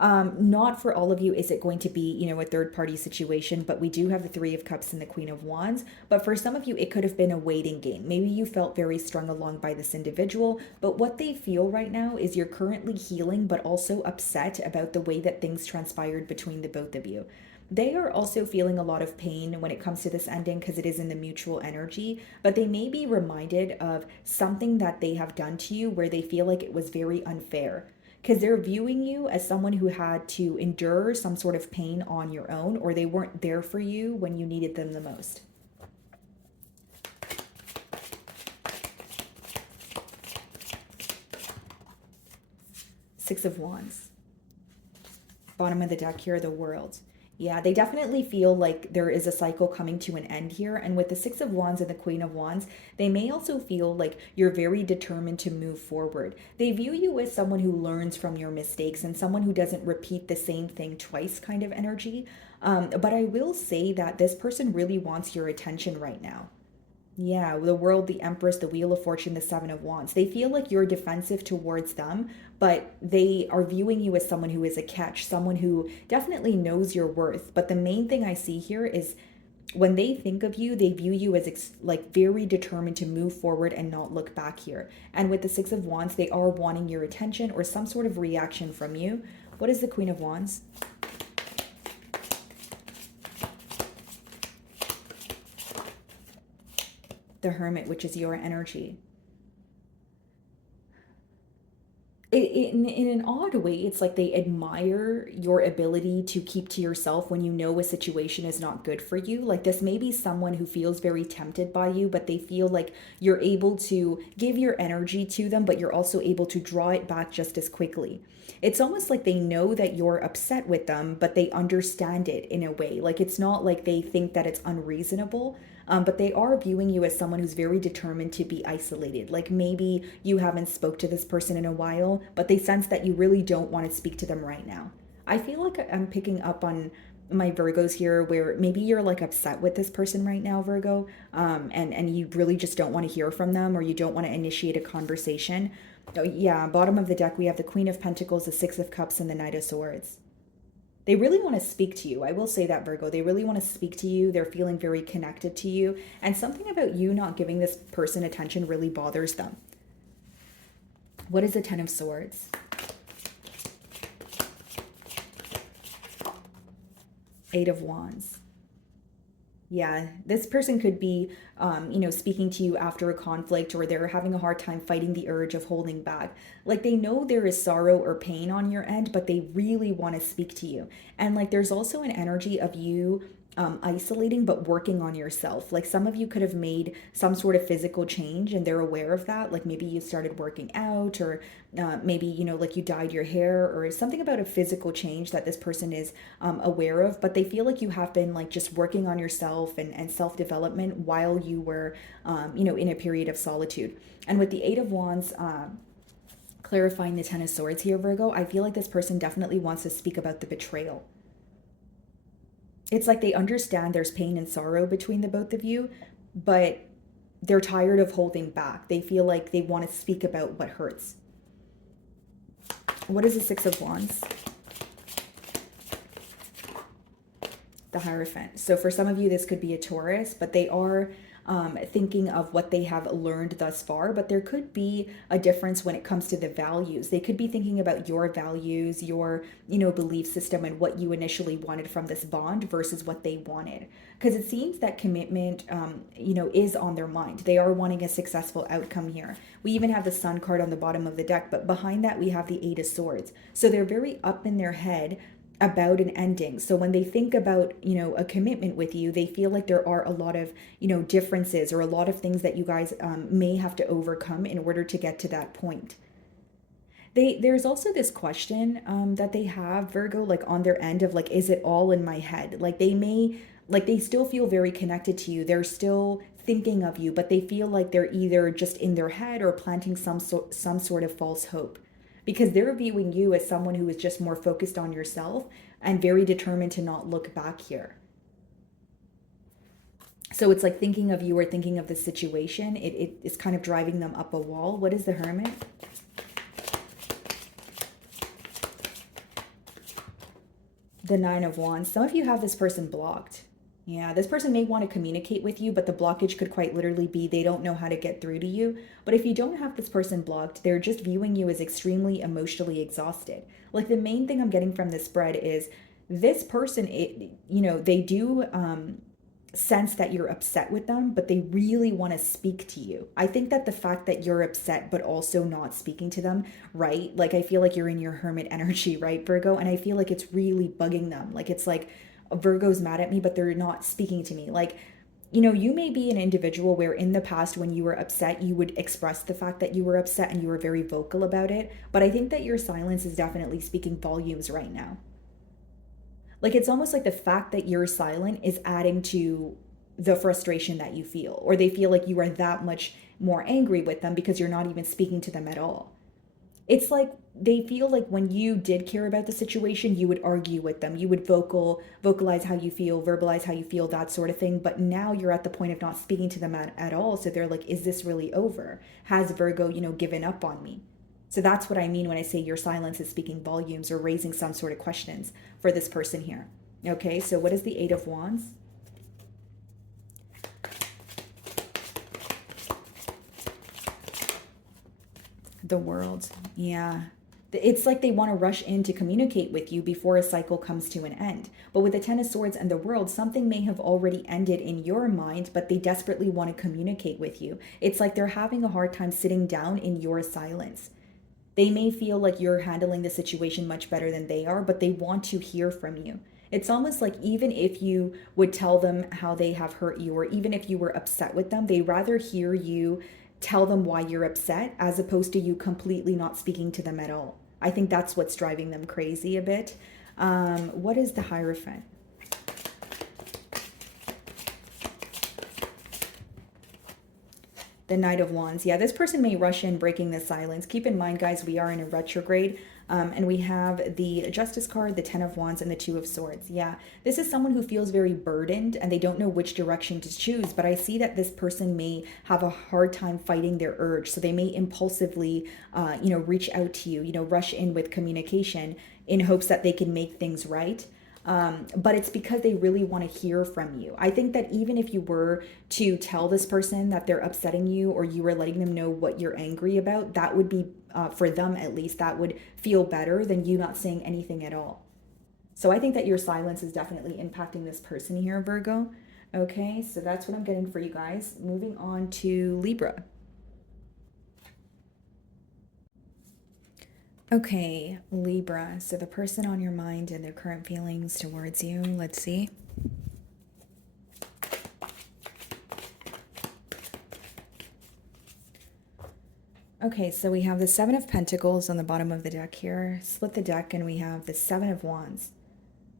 Not for all of you is it going to be, a third party situation, but we do have the Three of Cups and the Queen of Wands. But for some of you, it could have been a waiting game. Maybe you felt very strung along by this individual, but what they feel right now is you're currently healing, but also upset about the way that things transpired between the both of you. They are also feeling a lot of pain when it comes to this ending because it is in the mutual energy, but they may be reminded of something that they have done to you where they feel like it was very unfair, because they're viewing you as someone who had to endure some sort of pain on your own, or they weren't there for you when you needed them the most. Six of Wands. Bottom of the deck here, the World. Yeah, they definitely feel like there is a cycle coming to an end here. And with the Six of Wands and the Queen of Wands, they may also feel like you're very determined to move forward. They view you as someone who learns from your mistakes and someone who doesn't repeat the same thing twice kind of energy. But I will say that this person really wants your attention right now. Yeah, the World, the Empress, the Wheel of Fortune, the Seven of Wands. They feel like you're defensive towards them, but they are viewing you as someone who is a catch, someone who definitely knows your worth. But the main thing I see here is when they think of you, they view you as like very determined to move forward and not look back here. And with the Six of Wands, they are wanting your attention or some sort of reaction from you. What is the Queen of Wands? The Hermit, which is your energy. In an odd way, it's like they admire your ability to keep to yourself when you know a situation is not good for you. Like this may be someone who feels very tempted by you, but they feel like you're able to give your energy to them, but you're also able to draw it back just as quickly. It's almost like they know that you're upset with them, but they understand it in a way. Like it's not like they think that it's unreasonable, but they are viewing you as someone who's very determined to be isolated. Like maybe you haven't spoke to this person in a while, but they sense that you really don't want to speak to them right now. I feel like I'm picking up on my Virgos here where maybe you're like upset with this person right now, Virgo, and you really just don't want to hear from them or you don't want to initiate a conversation. Oh, yeah, bottom of the deck, we have the Queen of Pentacles, the Six of Cups, and the Knight of Swords. They really want to speak to you. I will say that, Virgo. They really want to speak to you. They're feeling very connected to you. And something about you not giving this person attention really bothers them. What is the Ten of Swords? Eight of Wands. Yeah, this person could be, speaking to you after a conflict, or they're having a hard time fighting the urge of holding back. Like they know there is sorrow or pain on your end, but they really want to speak to you. And like there's also an energy of you isolating, but working on yourself. Like some of you could have made some sort of physical change and they're aware of that. Like maybe you started working out, or maybe, like you dyed your hair, or something about a physical change that this person is aware of. But they feel like you have been like just working on yourself and self-development while you were, in a period of solitude. And with the Eight of Wands, clarifying the Ten of Swords here, Virgo, I feel like this person definitely wants to speak about the betrayal. It's like they understand there's pain and sorrow between the both of you, but they're tired of holding back. They feel like they want to speak about what hurts. What is the Six of Wands? The Hierophant. So for some of you, this could be a Taurus, but they are thinking of what they have learned thus far, but there could be a difference when it comes to the values. They could be thinking about your values, your, belief system and what you initially wanted from this bond versus what they wanted. Because it seems that commitment, is on their mind. They are wanting a successful outcome here. We even have the Sun card on the bottom of the deck, but behind that we have the Eight of Swords. So they're very up in their head about an ending. So when they think about, a commitment with you, they feel like there are a lot of, differences or a lot of things that you guys may have to overcome in order to get to that point. There's also this question that they have, Virgo, like on their end of like, is it all in my head? Like they still feel very connected to you. They're still thinking of you, but they feel like they're either just in their head or planting some sort of false hope, because they're viewing you as someone who is just more focused on yourself and very determined to not look back here. So it's like thinking of you or thinking of the situation, it is kind of driving them up a wall. What is the Hermit? The Nine of Wands. Some of you have this person blocked. Yeah, this person may want to communicate with you, but the blockage could quite literally be they don't know how to get through to you. But if you don't have this person blocked, they're just viewing you as extremely emotionally exhausted. Like the main thing I'm getting from this spread is this person, they do sense that you're upset with them, but they really want to speak to you. I think that the fact that you're upset, but also not speaking to them, right? Like I feel like you're in your hermit energy, right, Virgo? And I feel like it's really bugging them. Like it's like, Virgo's mad at me, but they're not speaking to me. Like, you may be an individual where in the past when you were upset, you would express the fact that you were upset and you were very vocal about it. But I think that your silence is definitely speaking volumes right now. Like it's almost like the fact that you're silent is adding to the frustration that you feel, or they feel like you are that much more angry with them because you're not even speaking to them at all. It's like they feel like when you did care about the situation, you would argue with them. You would vocalize how you feel, verbalize how you feel, that sort of thing. But now you're at the point of not speaking to them at all. So they're like, is this really over? Has Virgo, given up on me? So that's what I mean when I say your silence is speaking volumes or raising some sort of questions for this person here. Okay, so what is the Eight of Wands? The World. Yeah. It's like they want to rush in to communicate with you before a cycle comes to an end. But with the Ten of Swords and the World, something may have already ended in your mind, but they desperately want to communicate with you. It's like they're having a hard time sitting down in your silence. They may feel like you're handling the situation much better than they are, but they want to hear from you. It's almost like even if you would tell them how they have hurt you, or even if you were upset with them, they rather hear you tell them why you're upset as opposed to you completely not speaking to them at all. I think that's what's driving them crazy a bit. What is the Hierophant? The Knight of Wands. Yeah, this person may rush in, breaking the silence. Keep in mind, guys, we are in a retrograde. And we have the Justice card, the Ten of Wands, and the Two of Swords. Yeah, this is someone who feels very burdened and they don't know which direction to choose. But I see that this person may have a hard time fighting their urge. So they may impulsively, reach out to you, rush in with communication in hopes that they can make things right. But it's because they really want to hear from you. I think that even if you were to tell this person that they're upsetting you, or you were letting them know what you're angry about, that would be, for them at least, that would feel better than you not saying anything at all. So I think that your silence is definitely impacting this person here, Virgo. Okay, so that's what I'm getting for you guys. Moving on to Libra. Okay, Libra. So the person on your mind and their current feelings towards you. Let's see. Okay, so we have the Seven of Pentacles on the bottom of the deck here. Split the deck and we have the Seven of Wands.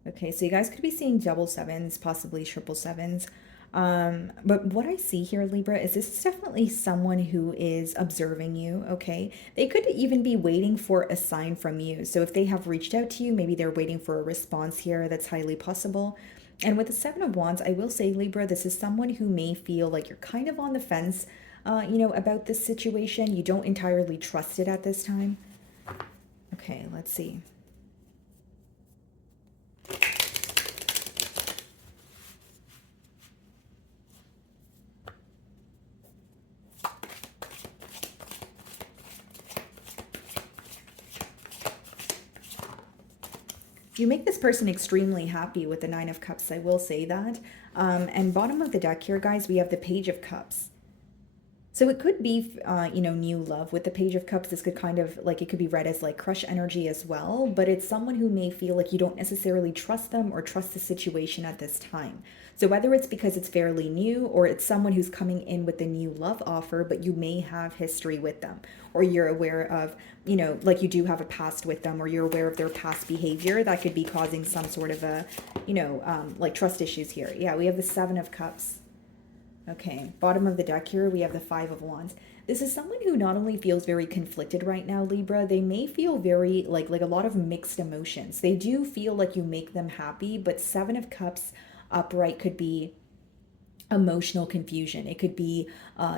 Okay, so you guys could be seeing double sevens, possibly triple sevens. But what I see here, Libra, is this is definitely someone who is observing you, okay? They could even be waiting for a sign from you. So if they have reached out to you, maybe they're waiting for a response here. That's highly possible. And with the Seven of Wands, I will say, Libra, this is someone who may feel like you're kind of on the fence, about this situation. You don't entirely trust it at this time. Okay, let's see. You make this person extremely happy with the Nine of Cups, I will say that. And bottom of the deck here, guys, we have the Page of Cups. So it could be, new love with the Page of Cups. This could kind of, like, it could be read as like crush energy as well, but it's someone who may feel like you don't necessarily trust them or trust the situation at this time. So whether it's because it's fairly new or it's someone who's coming in with a new love offer, but you may have history with them, or you're aware of, like you do have a past with them, or you're aware of their past behavior that could be causing some sort of a, like trust issues here. Yeah, we have the Seven of Cups. Okay, bottom of the deck here, we have the Five of Wands. This is someone who not only feels very conflicted right now, Libra, they may feel very, like a lot of mixed emotions. They do feel like you make them happy, but Seven of Cups upright could be emotional confusion. It could be,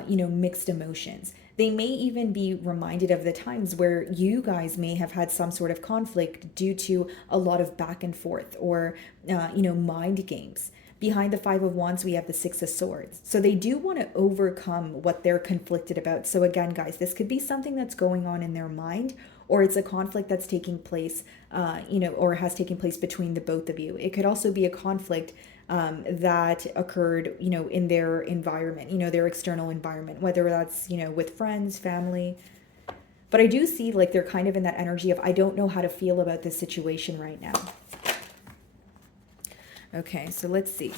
mixed emotions. They may even be reminded of the times where you guys may have had some sort of conflict due to a lot of back and forth or, mind games. Behind the Five of Wands, we have the Six of Swords. So they do want to overcome what they're conflicted about. So again, guys, this could be something that's going on in their mind, or it's a conflict that's taking place, or has taken place between the both of you. It could also be a conflict that occurred, in their environment, their external environment, whether that's, with friends, family. But I do see like they're kind of in that energy of, I don't know how to feel about this situation right now. Okay, so let's see.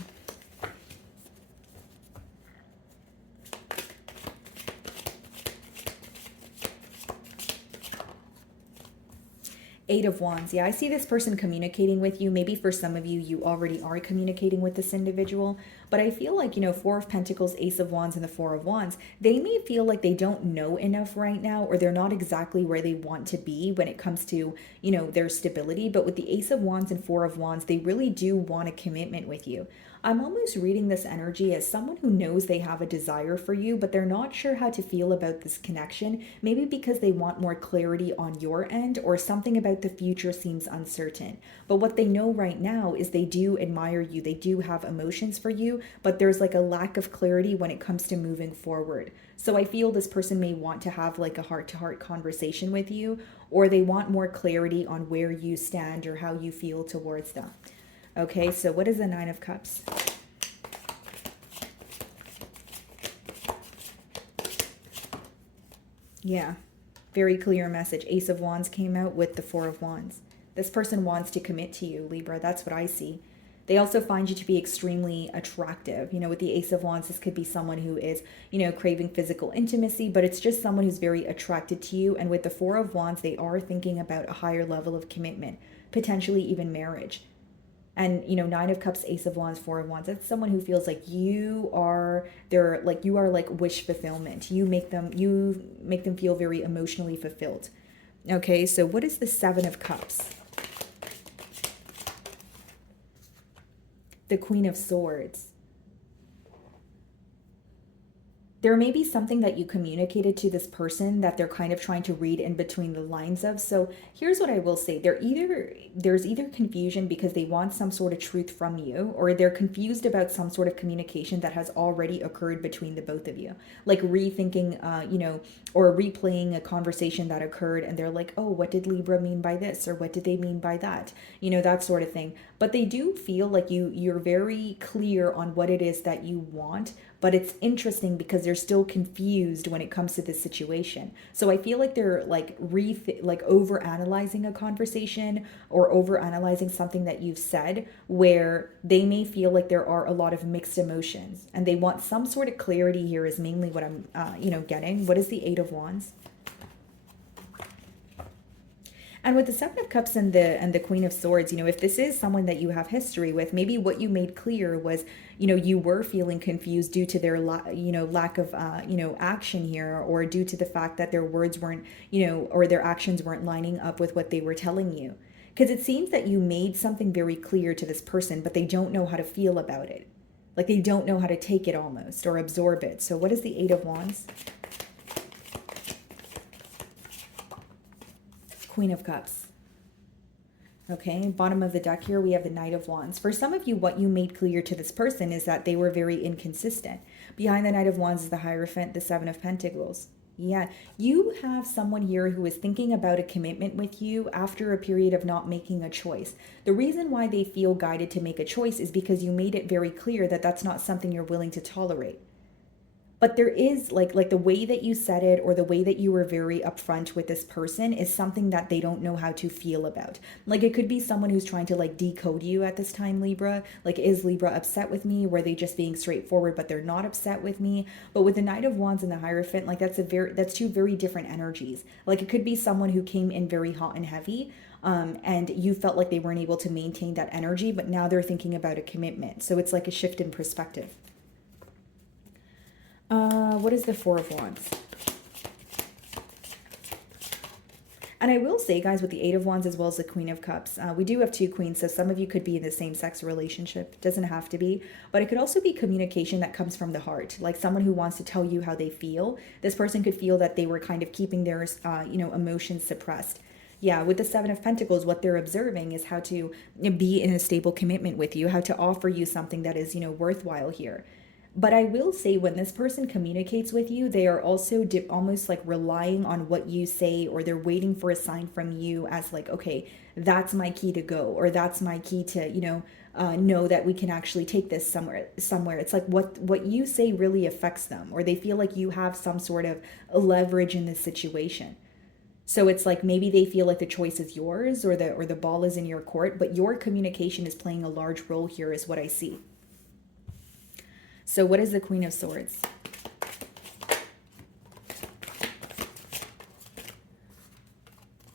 Eight of Wands. Yeah, I see this person communicating with you. Maybe for some of you, you already are communicating with this individual. But I feel like, Four of Pentacles, Ace of Wands, and the Four of Wands, they may feel like they don't know enough right now, or they're not exactly where they want to be when it comes to, their stability. But with the Ace of Wands and Four of Wands, they really do want a commitment with you. I'm almost reading this energy as someone who knows they have a desire for you, but they're not sure how to feel about this connection. Maybe because they want more clarity on your end, or something about the future seems uncertain. But what they know right now is they do admire you. They do have emotions for you, but there's like a lack of clarity when it comes to moving forward. So I feel this person may want to have like a heart-to-heart conversation with you, or they want more clarity on where you stand or how you feel towards them. Okay, so what is the Nine of Cups? Yeah, very clear message. Ace of Wands came out with the Four of Wands. This person wants to commit to you, Libra. That's what I see. They also find you to be extremely attractive. With the Ace of Wands, this could be someone who is, craving physical intimacy, but it's just someone who's very attracted to you. And with the Four of Wands, they are thinking about a higher level of commitment, potentially even marriage. And, Nine of Cups, Ace of Wands, Four of Wands, that's someone who feels like you are like wish fulfillment. You make them feel very emotionally fulfilled. Okay, so what is the Seven of Cups? The Queen of Swords. There may be something that you communicated to this person that they're kind of trying to read in between the lines of. So here's what I will say. There's either confusion because they want some sort of truth from you, or they're confused about some sort of communication that has already occurred between the both of you. Like rethinking, or replaying a conversation that occurred, and they're like, oh, what did Libra mean by this? Or what did they mean by that? That sort of thing. But they do feel like you're very clear on what it is that you want. But it's interesting because they're still confused when it comes to this situation. So I feel like they're like over analyzing a conversation, or over analyzing something that you've said, where they may feel like there are a lot of mixed emotions, and they want some sort of clarity here is mainly what I'm getting. What is the Eight of Wands? And with the Seven of Cups and the Queen of Swords, if this is someone that you have history with, maybe what you made clear was, you were feeling confused due to their, lack of, action here, or due to the fact that their words weren't, or their actions weren't lining up with what they were telling you. Because it seems that you made something very clear to this person, but they don't know how to feel about it. Like they don't know how to take it almost or absorb it. So what is the Eight of Wands? Queen of Cups. Okay, bottom of the deck here, we have the Knight of Wands. For some of you, what you made clear to this person is that they were very inconsistent. Behind the Knight of Wands is the Hierophant, the Seven of Pentacles. Yeah, you have someone here who is thinking about a commitment with you after a period of not making a choice. The reason why they feel guided to make a choice is because you made it very clear that that's not something you're willing to tolerate. But there is like the way that you said it, or the way that you were very upfront with this person, is something that they don't know how to feel about. Like it could be someone who's trying to like decode you at this time, Libra. Like, is Libra upset with me? Were they just being straightforward, but they're not upset with me? But with the Knight of Wands and the Hierophant, like that's two very different energies. Like it could be someone who came in very hot and heavy, and you felt like they weren't able to maintain that energy, but now they're thinking about a commitment. So it's like a shift in perspective. What is the Four of Wands? And I will say, guys, with the Eight of Wands as well as the Queen of Cups, we do have two queens, so some of you could be in the same-sex relationship. It doesn't have to be, but it could also be communication that comes from the heart, like someone who wants to tell you how they feel. This person could feel that they were kind of keeping their, emotions suppressed. Yeah, with the Seven of Pentacles, what they're observing is how to be in a stable commitment with you, how to offer you something that is, worthwhile here. But I will say, when this person communicates with you, they are also almost like relying on what you say, or they're waiting for a sign from you as like, okay, that's my key to go, or that's my key to, know that we can actually take this somewhere. It's like what you say really affects them, or they feel like you have some sort of leverage in this situation. So it's like maybe they feel like the choice is yours, or the ball is in your court, but your communication is playing a large role here, is what I see. So what is the Queen of Swords?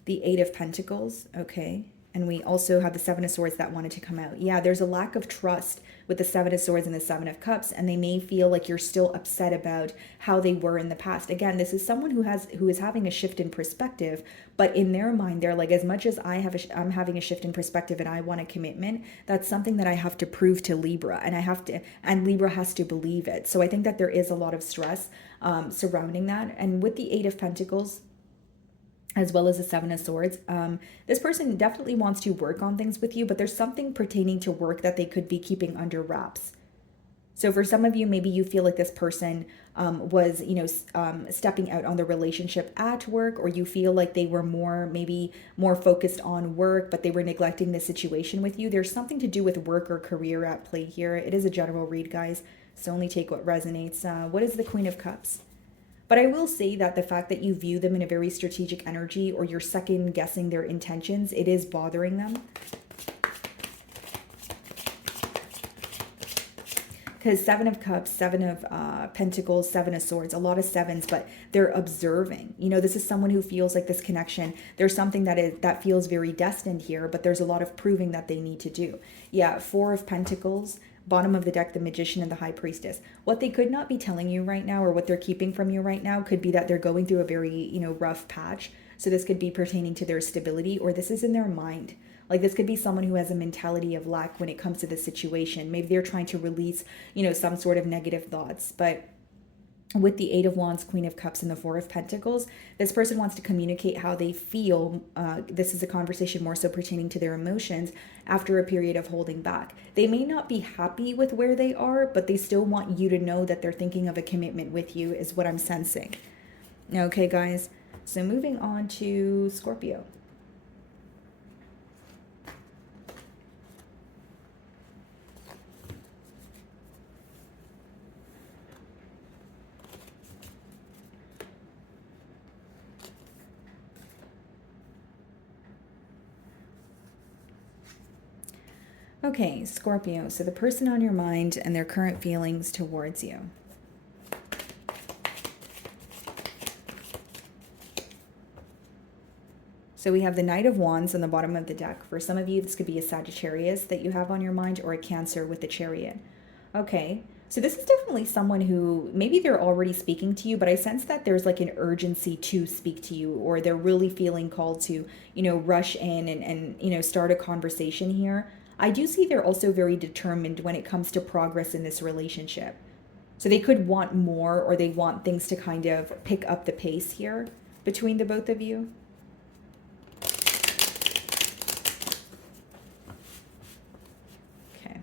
The Eight of Pentacles, okay. And we also have the Seven of Swords that wanted to come out. Yeah, there's a lack of trust with the Seven of Swords and the Seven of Cups, and they may feel like you're still upset about how they were in the past. Again, this is someone who is having a shift in perspective, but in their mind, they're like, as much as I'm having a shift in perspective and I want a commitment, that's something that I have to prove to Libra, and Libra has to believe it. So I think that there is a lot of stress surrounding that. And with the Eight of Pentacles, as well as the Seven of Swords, this person definitely wants to work on things with you, but there's something pertaining to work that they could be keeping under wraps. So for some of you, maybe you feel like this person was, stepping out on the relationship at work, or you feel like they were maybe more focused on work, but they were neglecting the situation with you. There's something to do with work or career at play here. It is a general read, guys, so only take what resonates. What is the Queen of Cups? But I will say that the fact that you view them in a very strategic energy, or you're second guessing their intentions, it is bothering them. Because Seven of Cups, Seven of Pentacles, Seven of Swords, a lot of sevens, but they're observing. This is someone who feels like this connection. There's something that feels very destined here, but there's a lot of proving that they need to do. Yeah, Four of Pentacles, bottom of the deck, the Magician and the High Priestess. What they could not be telling you right now, or what they're keeping from you right now, could be that they're going through a very, rough patch. So this could be pertaining to their stability, or this is in their mind. Like this could be someone who has a mentality of lack when it comes to this situation. Maybe they're trying to release, some sort of negative thoughts. But with the Eight of Wands, Queen of Cups, and the Four of Pentacles, this person wants to communicate how they feel. This is a conversation more so pertaining to their emotions after a period of holding back. They may not be happy with where they are, but they still want you to know that they're thinking of a commitment with you, is what I'm sensing. Okay, guys. So moving on to Scorpio. Okay, Scorpio, so the person on your mind and their current feelings towards you. So we have the Knight of Wands on the bottom of the deck. For some of you, this could be a Sagittarius that you have on your mind, or a Cancer with the Chariot. Okay, So this is definitely someone who maybe they're already speaking to you, but I sense that there's like an urgency to speak to you, or they're really feeling called to, rush in and start a conversation here. I do see they're also very determined when it comes to progress in this relationship. So they could want more, or they want things to kind of pick up the pace here between the both of you. Okay.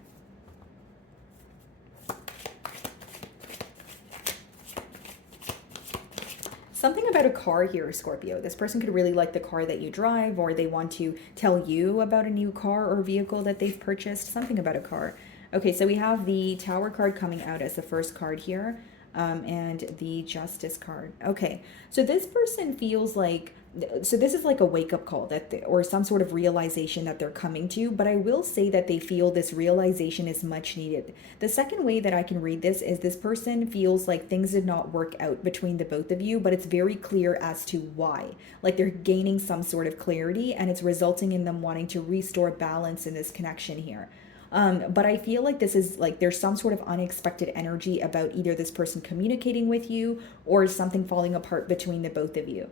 Something about a car here, Scorpio. This person could really like the car that you drive, or they want to tell you about a new car or vehicle that they've purchased. Something about a car. Okay, so we have the Tower card coming out as the first card here, and the Justice card. Okay, so this person feels like, so this is like a wake-up call or some sort of realization that they're coming to, but I will say that they feel this realization is much needed. The second way that I can read this person feels like things did not work out between the both of you, but it's very clear as to why. Like they're gaining some sort of clarity, and it's resulting in them wanting to restore balance in this connection here. But I feel like this is like there's some sort of unexpected energy about either this person communicating with you or something falling apart between the both of you.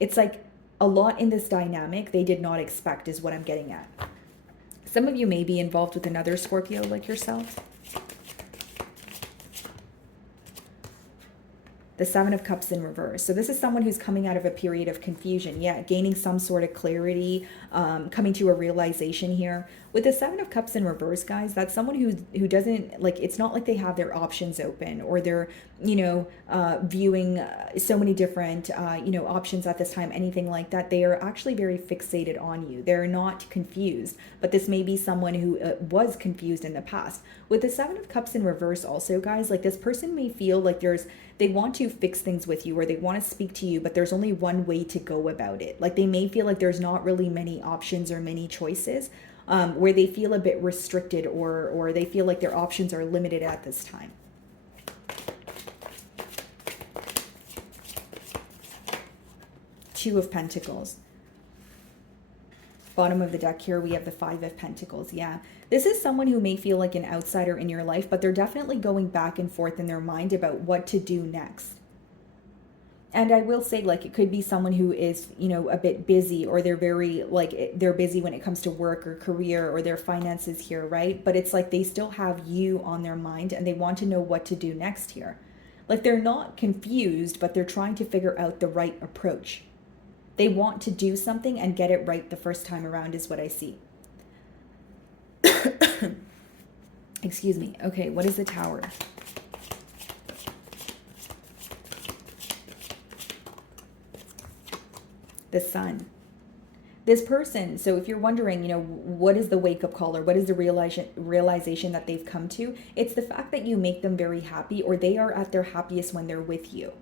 It's like a lot in this dynamic they did not expect is what I'm getting at. Some of you may be involved with another Scorpio like yourself. The Seven of Cups in reverse. So this is someone who's coming out of a period of confusion. Yeah, gaining some sort of clarity, coming to a realization here. With the Seven of Cups in reverse, guys, that's someone who doesn't, like, it's not like they have their options open, or they're, viewing so many different, options at this time, anything like that. They are actually very fixated on you. They're not confused, but this may be someone who was confused in the past. With the Seven of Cups in reverse also, guys, like this person may feel like they want to fix things with you, or they want to speak to you, but there's only one way to go about it. Like they may feel like there's not really many options or many choices, where they feel a bit restricted, or they feel like their options are limited at this time. Two of Pentacles. Bottom of the deck here, we have the Five of Pentacles. Yeah, this is someone who may feel like an outsider in your life, but they're definitely going back and forth in their mind about what to do next. And I will say, like, it could be someone who is, a bit busy, or they're they're busy when it comes to work or career or their finances here, right? But it's like they still have you on their mind, and they want to know what to do next here. Like they're not confused, but they're trying to figure out the right approach. They want to do something and get it right the first time around is what I see. Excuse me. Okay, what is the Tower? The Sun. This person, so if you're wondering, what is the wake-up call, or what is the realization that they've come to, it's the fact that you make them very happy, or they are at their happiest when they're with you.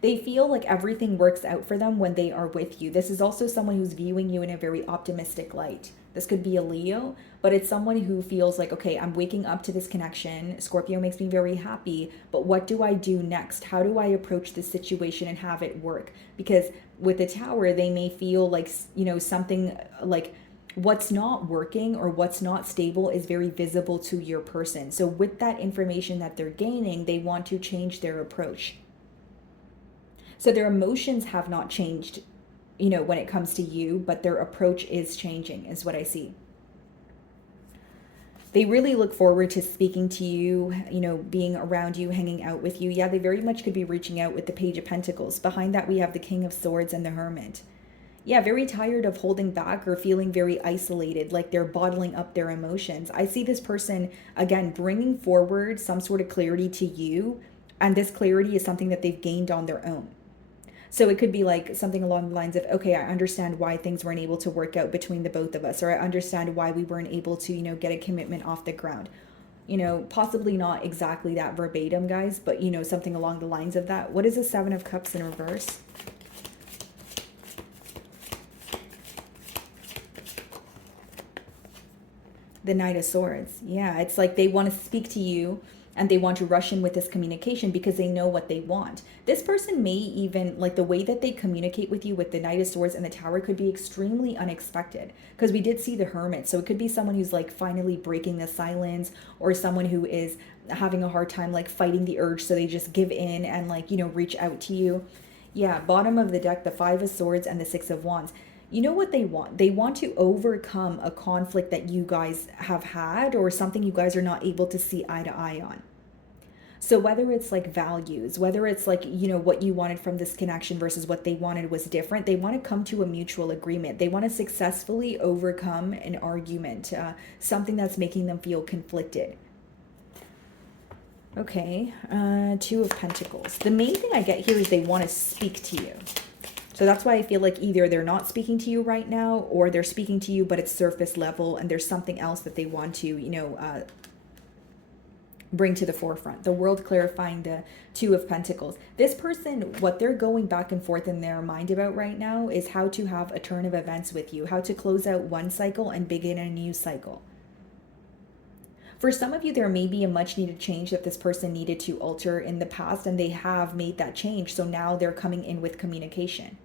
They feel like everything works out for them when they are with you. This is also someone who's viewing you in a very optimistic light. This could be a Leo, but it's someone who feels like, okay, I'm waking up to this connection. Scorpio makes me very happy, but what do I do next? How do I approach this situation and have it work? Because with the Tower, they may feel like, something like what's not working or what's not stable is very visible to your person. So with that information that they're gaining, they want to change their approach. So their emotions have not changed, when it comes to you, but their approach is changing, is what I see. They really look forward to speaking to you, being around you, hanging out with you. Yeah, they very much could be reaching out with the Page of Pentacles. Behind that, we have the King of Swords and the Hermit. Yeah, very tired of holding back or feeling very isolated, like they're bottling up their emotions. I see this person, again, bringing forward some sort of clarity to you, and this clarity is something that they've gained on their own. So it could be like something along the lines of, okay, I understand why things weren't able to work out between the both of us, or I understand why we weren't able to, get a commitment off the ground. Possibly not exactly that verbatim, guys, but, something along the lines of that. What is the Seven of Cups in reverse? The Knight of Swords. Yeah, it's like they want to speak to you, and they want to rush in with this communication because they know what they want. This person may even, like, the way that they communicate with you with the Knight of Swords and the Tower could be extremely unexpected, because we did see the Hermit. So it could be someone who's like finally breaking the silence, or someone who is having a hard time like fighting the urge, so they just give in and, like, you know, reach out to you. Yeah, bottom of the deck, the Five of Swords and the Six of Wands. You know what they want? They want to overcome a conflict that you guys have had, or something you guys are not able to see eye to eye on. So whether it's like values, whether it's like, you know, what you wanted from this connection versus what they wanted was different, they want to come to a mutual agreement. They want to successfully overcome an argument, something that's making them feel conflicted. Okay, Two of Pentacles. The main thing I get here is they want to speak to you. So that's why I feel like either they're not speaking to you right now, or they're speaking to you, but it's surface level, and there's something else that they want to, you know, bring to the forefront. The World clarifying the Two of Pentacles. This person, what they're going back and forth in their mind about right now is how to have a turn of events with you, how to close out one cycle and begin a new cycle. For some of you, there may be a much needed change that this person needed to alter in the past, and they have made that change. So now they're coming in with communication.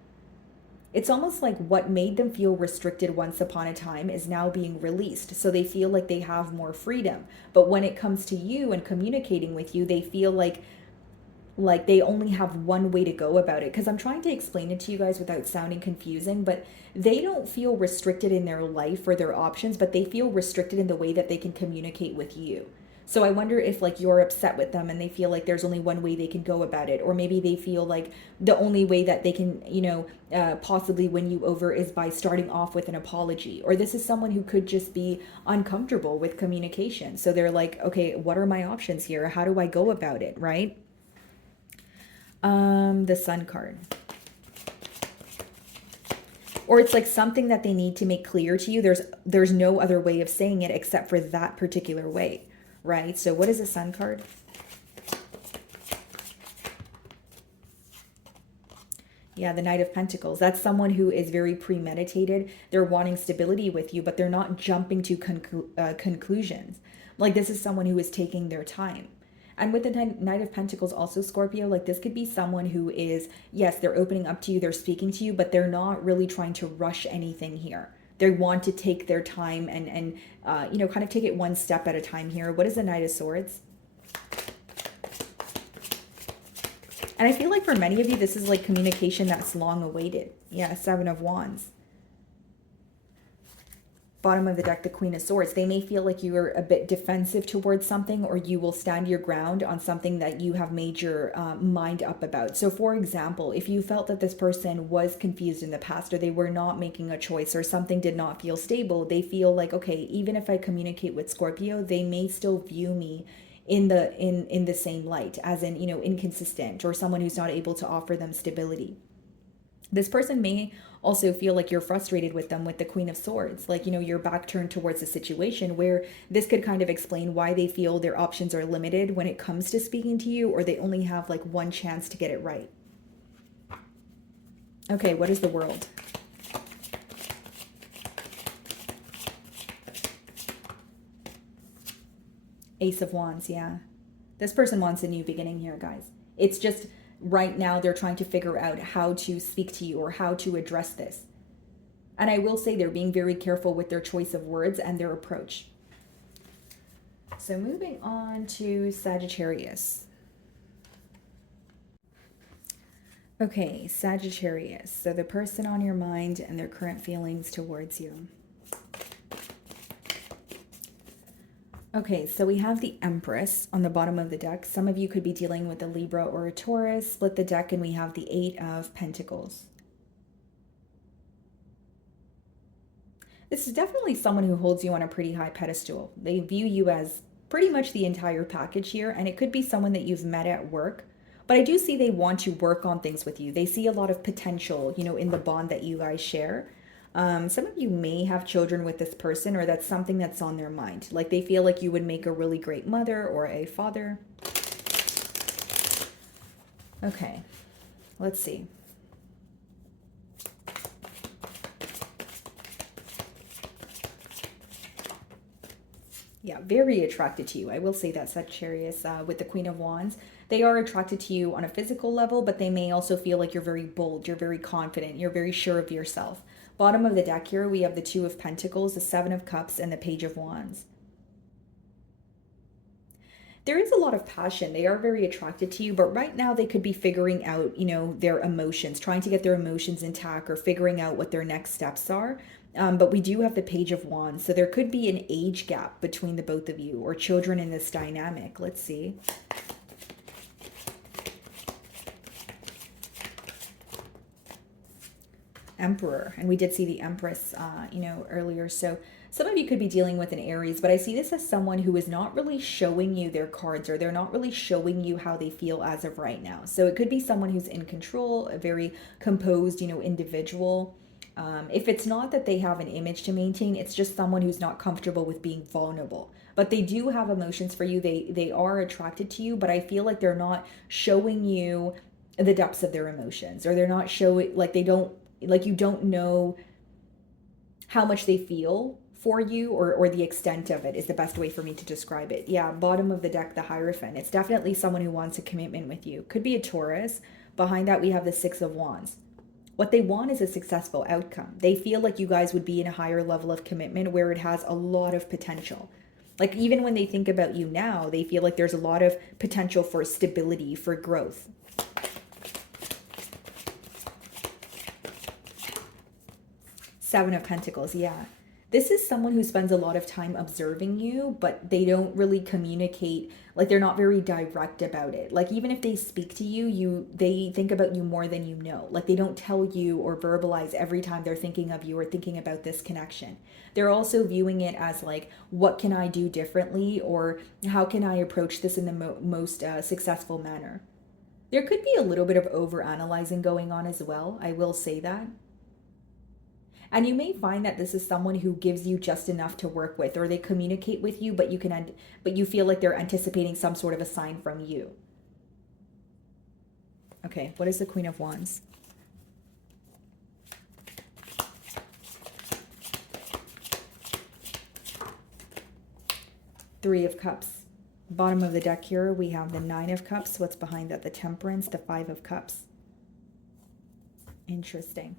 It's almost like what made them feel restricted once upon a time is now being released. So they feel like they have more freedom. But when it comes to you and communicating with you, they feel like they only have one way to go about it. Because I'm trying to explain it to you guys without sounding confusing, but they don't feel restricted in their life or their options, but they feel restricted in the way that they can communicate with you. So I wonder if, like, you're upset with them and they feel like there's only one way they can go about it, or maybe they feel like the only way that they can, you know, possibly win you over is by starting off with an apology. Or this is someone who could just be uncomfortable with communication. So they're like, okay, what are my options here? How do I go about it, right? The Sun card. Or it's like something that they need to make clear to you. There's no other way of saying it except for that particular way. Right? So what is the Sun card? Yeah, the Knight of Pentacles. That's someone who is very premeditated. They're wanting stability with you, but they're not jumping to conclusions. Like, this is someone who is taking their time. And with the Knight of Pentacles also, Scorpio, like, this could be someone who is, yes, they're opening up to you, they're speaking to you, but they're not really trying to rush anything here. They want to take their time and you know, kind of take it one step at a time here. What is the Knight of Swords? And I feel like for many of you, this is like communication that's long awaited. Yeah, Seven of Wands. Bottom of the deck, the Queen of Swords. They may feel like you are a bit defensive towards something, or you will stand your ground on something that you have made your mind up about. So for example, if you felt that this person was confused in the past, or they were not making a choice, or something did not feel stable, they feel like, okay, even if I communicate with Scorpio, they may still view me in the same light, as in, you know, inconsistent, or someone who's not able to offer them stability. This person may also feel like you're frustrated with them with the Queen of Swords. Like, you know, your back turned towards the situation, where this could kind of explain why they feel their options are limited when it comes to speaking to you, or they only have like one chance to get it right. Okay, what is the World? Ace of Wands, yeah. This person wants a new beginning here, guys. It's just right now they're trying to figure out how to speak to you or how to address this. And I will say they're being very careful with their choice of words and their approach. So moving on to Sagittarius. Okay, Sagittarius. So the person on your mind and their current feelings towards you. Okay, so we have the Empress on the bottom of the deck. Some of you could be dealing with a Libra or a Taurus. Split the deck and we have the Eight of Pentacles. This is definitely someone who holds you on a pretty high pedestal. They view you as pretty much the entire package here, and it could be someone that you've met at work. But I do see they want to work on things with you. They see a lot of potential, you know, in the bond that you guys share. Some of you may have children with this person, or that's something that's on their mind. Like, they feel like you would make a really great mother or a father. Okay, let's see. Yeah, very attracted to you. I will say that, Sagittarius, with the Queen of Wands. They are attracted to you on a physical level, but they may also feel like you're very bold, you're very confident, you're very sure of yourself. Bottom of the deck here, we have the Two of Pentacles, the Seven of Cups, and the Page of Wands. There is a lot of passion. They are very attracted to you, but right now they could be figuring out, their emotions, trying to get their emotions intact or figuring out what their next steps are. But we do have the Page of Wands, so there could be an age gap between the both of you or children in this dynamic. Let's see. Emperor, and we did see the Empress earlier. So some of you could be dealing with an Aries, but I see this as someone who is not really showing you their cards, or they're not really showing you how they feel as of right now. So it could be someone who's in control, a very composed individual. If it's not that they have an image to maintain, it's just someone who's not comfortable with being vulnerable. But they do have emotions for you. They are attracted to you, but I feel like they're not showing you the depths of their emotions, or they're not showing, like you don't know how much they feel for you, or the extent of it is the best way for me to describe it. Yeah, bottom of the deck, the Hierophant. It's definitely someone who wants a commitment with you. Could be a Taurus. Behind that, we have the Six of Wands. What they want is a successful outcome. They feel like you guys would be in a higher level of commitment where it has a lot of potential. Like even when they think about you now, they feel like there's a lot of potential for stability, for growth. Seven of Pentacles, yeah. This is someone who spends a lot of time observing you, but they don't really communicate. Like they're not very direct about it. Like even if they speak to you, they think about you more than you know. Like they don't tell you or verbalize every time they're thinking of you or thinking about this connection. They're also viewing it as like, what can I do differently, or how can I approach this in the most successful manner? There could be a little bit of over-analyzing going on as well. I will say that. And you may find that this is someone who gives you just enough to work with, or they communicate with you, but you feel like they're anticipating some sort of a sign from you. Okay, what is the Queen of Wands? Three of Cups. Bottom of the deck here, we have the Nine of Cups. What's behind that? The Temperance, the Five of Cups. Interesting.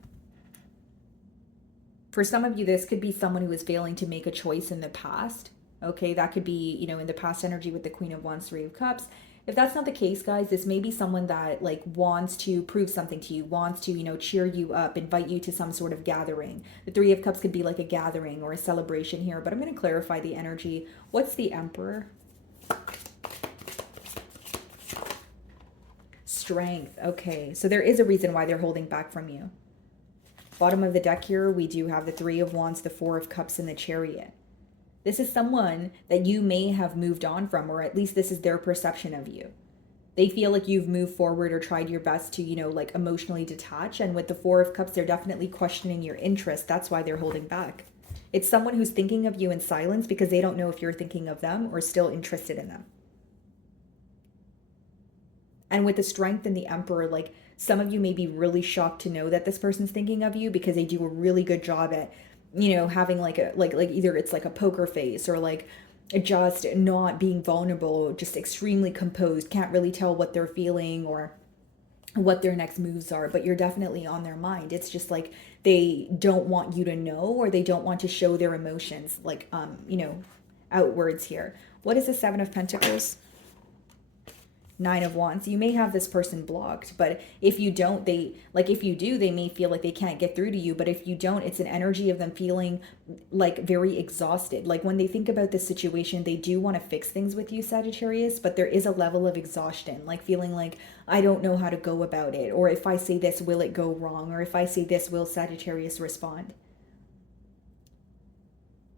For some of you, this could be someone who is failing to make a choice in the past. Okay, that could be, in the past energy with the Queen of Wands, Three of Cups. If that's not the case, guys, this may be someone that like wants to prove something to you, wants to, cheer you up, invite you to some sort of gathering. The Three of Cups could be like a gathering or a celebration here, but I'm going to clarify the energy. What's the Emperor? Strength. Okay, so there is a reason why they're holding back from you. Bottom of the deck here, we do have the Three of Wands, the Four of Cups, and the Chariot. This is someone that you may have moved on from, or at least this is their perception of you. They feel like you've moved forward or tried your best to, like emotionally detach. And with the Four of Cups, they're definitely questioning your interest. That's why they're holding back. It's someone who's thinking of you in silence because they don't know if you're thinking of them or still interested in them. And with the Strength and the Emperor, like some of you may be really shocked to know that this person's thinking of you because they do a really good job at, having like either it's like a poker face or like just not being vulnerable, just extremely composed, can't really tell what they're feeling or what their next moves are, but you're definitely on their mind. It's just like they don't want you to know, or they don't want to show their emotions like, outwards here. What is the Seven of Pentacles? Nine of Wands. You may have this person blocked, but if you don't, if you do, they may feel like they can't get through to you. But if you don't, it's an energy of them feeling like very exhausted. Like when they think about this situation, they do want to fix things with you, Sagittarius, but there is a level of exhaustion, like feeling like, I don't know how to go about it. Or if I say this, will it go wrong? Or if I say this, will Sagittarius respond?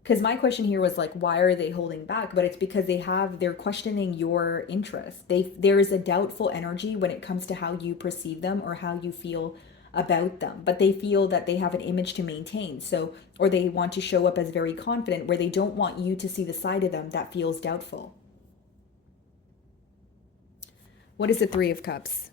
Because my question here was like, why are they holding back? But it's because they're questioning your interest. There is a doubtful energy when it comes to how you perceive them or how you feel about them. But they feel that they have an image to maintain. So, or they want to show up as very confident where they don't want you to see the side of them that feels doubtful. What is the Three of Cups?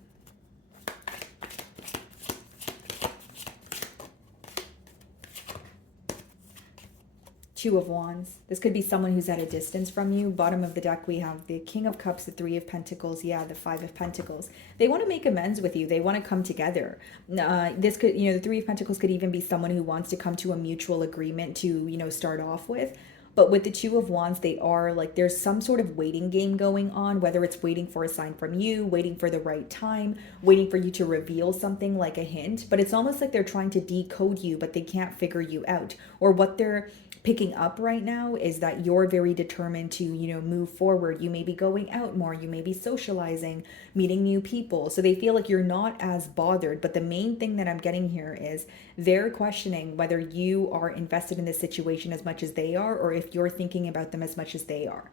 Two of Wands. This could be someone who's at a distance from you. Bottom of the deck, we have the King of Cups, the Three of Pentacles, yeah, the Five of Pentacles. They want to make amends with you. They want to come together. This could, the Three of Pentacles could even be someone who wants to come to a mutual agreement to, start off with. But with the Two of Wands, they are like, there's some sort of waiting game going on, whether it's waiting for a sign from you, waiting for the right time, waiting for you to reveal something like a hint. But it's almost like they're trying to decode you, but they can't figure you out. Or what they're picking up right now is that you're very determined to, move forward. You may be going out more, you may be socializing, meeting new people. So they feel like you're not as bothered. But the main thing that I'm getting here is they're questioning whether you are invested in this situation as much as they are, or if you're thinking about them as much as they are.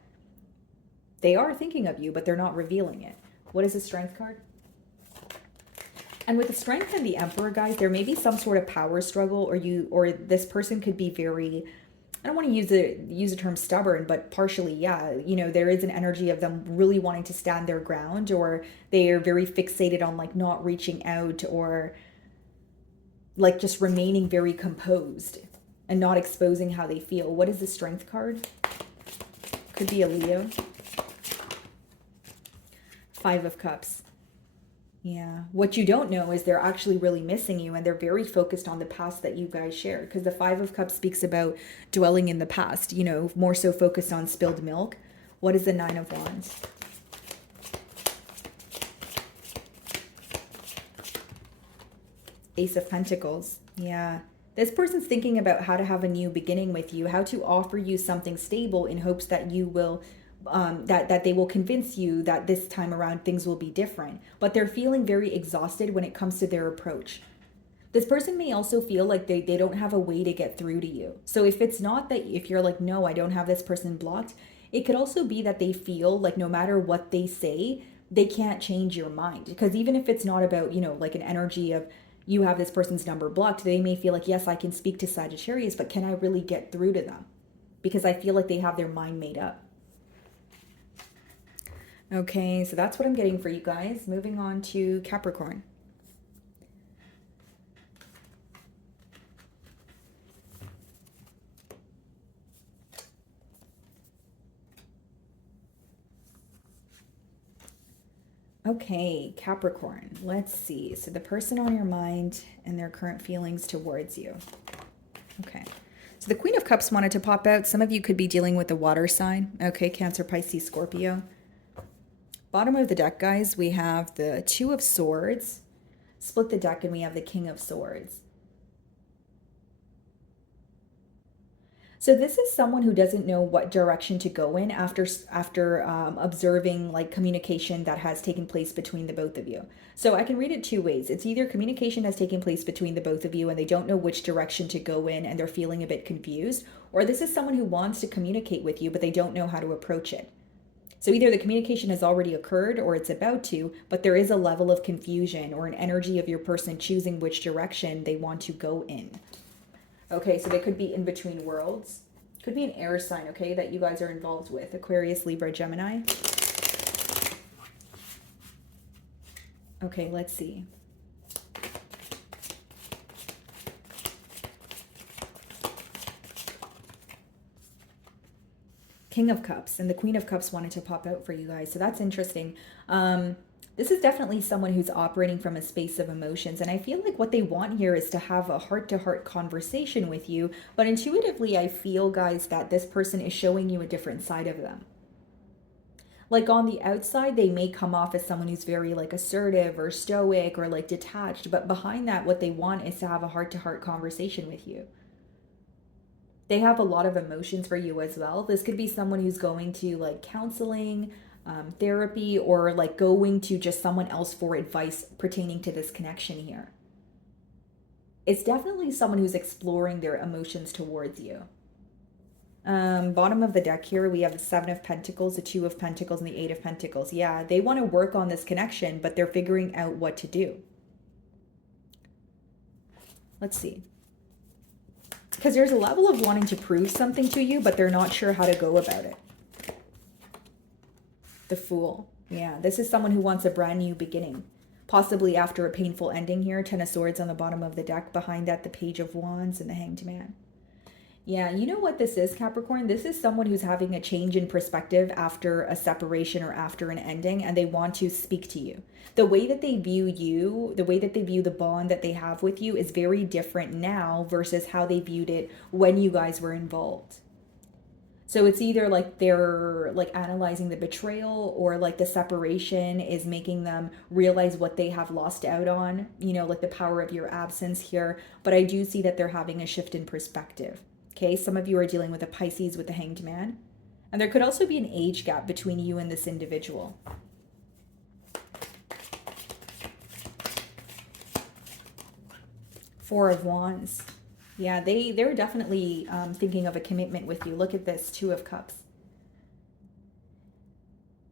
They are thinking of you, but they're not revealing it. What is the Strength card? And with the Strength and the Emperor, guys, there may be some sort of power struggle, or this person could be very, I don't want to use the term stubborn, but partially, yeah. There is an energy of them really wanting to stand their ground, or they are very fixated on like not reaching out, or like just remaining very composed and not exposing how they feel. What is the Strength card? Could be a Leo. Five of Cups. Yeah. What you don't know is they're actually really missing you, and they're very focused on the past that you guys shared, because the Five of Cups speaks about dwelling in the past, more so focused on spilled milk. What is the Nine of Wands? Ace of Pentacles. Yeah. This person's thinking about how to have a new beginning with you, how to offer you something stable in hopes that you will that they will convince you that this time around things will be different. But they're feeling very exhausted when it comes to their approach. This person may also feel like they don't have a way to get through to you. So if it's not that, if you're like, no, I don't have this person blocked, it could also be that they feel like no matter what they say, they can't change your mind. Because even if it's not about, like an energy of you have this person's number blocked, they may feel like, yes, I can speak to Sagittarius, but can I really get through to them? Because I feel like they have their mind made up. Okay, so that's what I'm getting for you guys. Moving on to Capricorn. Okay, Capricorn, let's see. So the person on your mind and their current feelings towards you. Okay, so the Queen of Cups wanted to pop out. Some of you could be dealing with a water sign. Okay, Cancer, Pisces, Scorpio. Bottom of the deck, guys, we have the Two of Swords. Split the deck and we have the King of Swords. So this is someone who doesn't know what direction to go in after observing like communication that has taken place between the both of you. So I can read it two ways. It's either communication has taken place between the both of you and they don't know which direction to go in and they're feeling a bit confused, or this is someone who wants to communicate with you but they don't know how to approach it. So either the communication has already occurred or it's about to, but there is a level of confusion or an energy of your person choosing which direction they want to go in. Okay, so they could be in between worlds. Could be an air sign, okay, that you guys are involved with. Aquarius, Libra, Gemini. Okay, let's see. King of Cups and the Queen of Cups wanted to pop out for you guys. So that's interesting. This is definitely someone who's operating from a space of emotions. And I feel like what they want here is to have a heart-to-heart conversation with you. But intuitively, I feel, guys, that this person is showing you a different side of them. Like on the outside, they may come off as someone who's very like assertive or stoic or like detached. But behind that, what they want is to have a heart-to-heart conversation with you. They have a lot of emotions for you as well. This could be someone who's going to like counseling, therapy, or like going to just someone else for advice pertaining to this connection here. It's definitely someone who's exploring their emotions towards you. Bottom of the deck here, we have the Seven of Pentacles, the Two of Pentacles, and the Eight of Pentacles. Yeah, they want to work on this connection, but they're figuring out what to do. Let's see. Because there's a level of wanting to prove something to you, but they're not sure how to go about it. The Fool. Yeah, this is someone who wants a brand new beginning. Possibly after a painful ending here. Ten of Swords on the bottom of the deck. Behind that, the Page of Wands and the Hanged Man. Yeah, you know what this is, Capricorn? This is someone who's having a change in perspective after a separation or after an ending, and they want to speak to you. The way that they view you, the way that they view the bond that they have with you is very different now versus how they viewed it when you guys were involved. So it's either like they're like analyzing the betrayal, or like the separation is making them realize what they have lost out on, like the power of your absence here. But I do see that they're having a shift in perspective. Okay, some of you are dealing with a Pisces with the Hanged Man. And there could also be an age gap between you and this individual. Four of Wands. Yeah, they're definitely thinking of a commitment with you. Look at this, Two of Cups.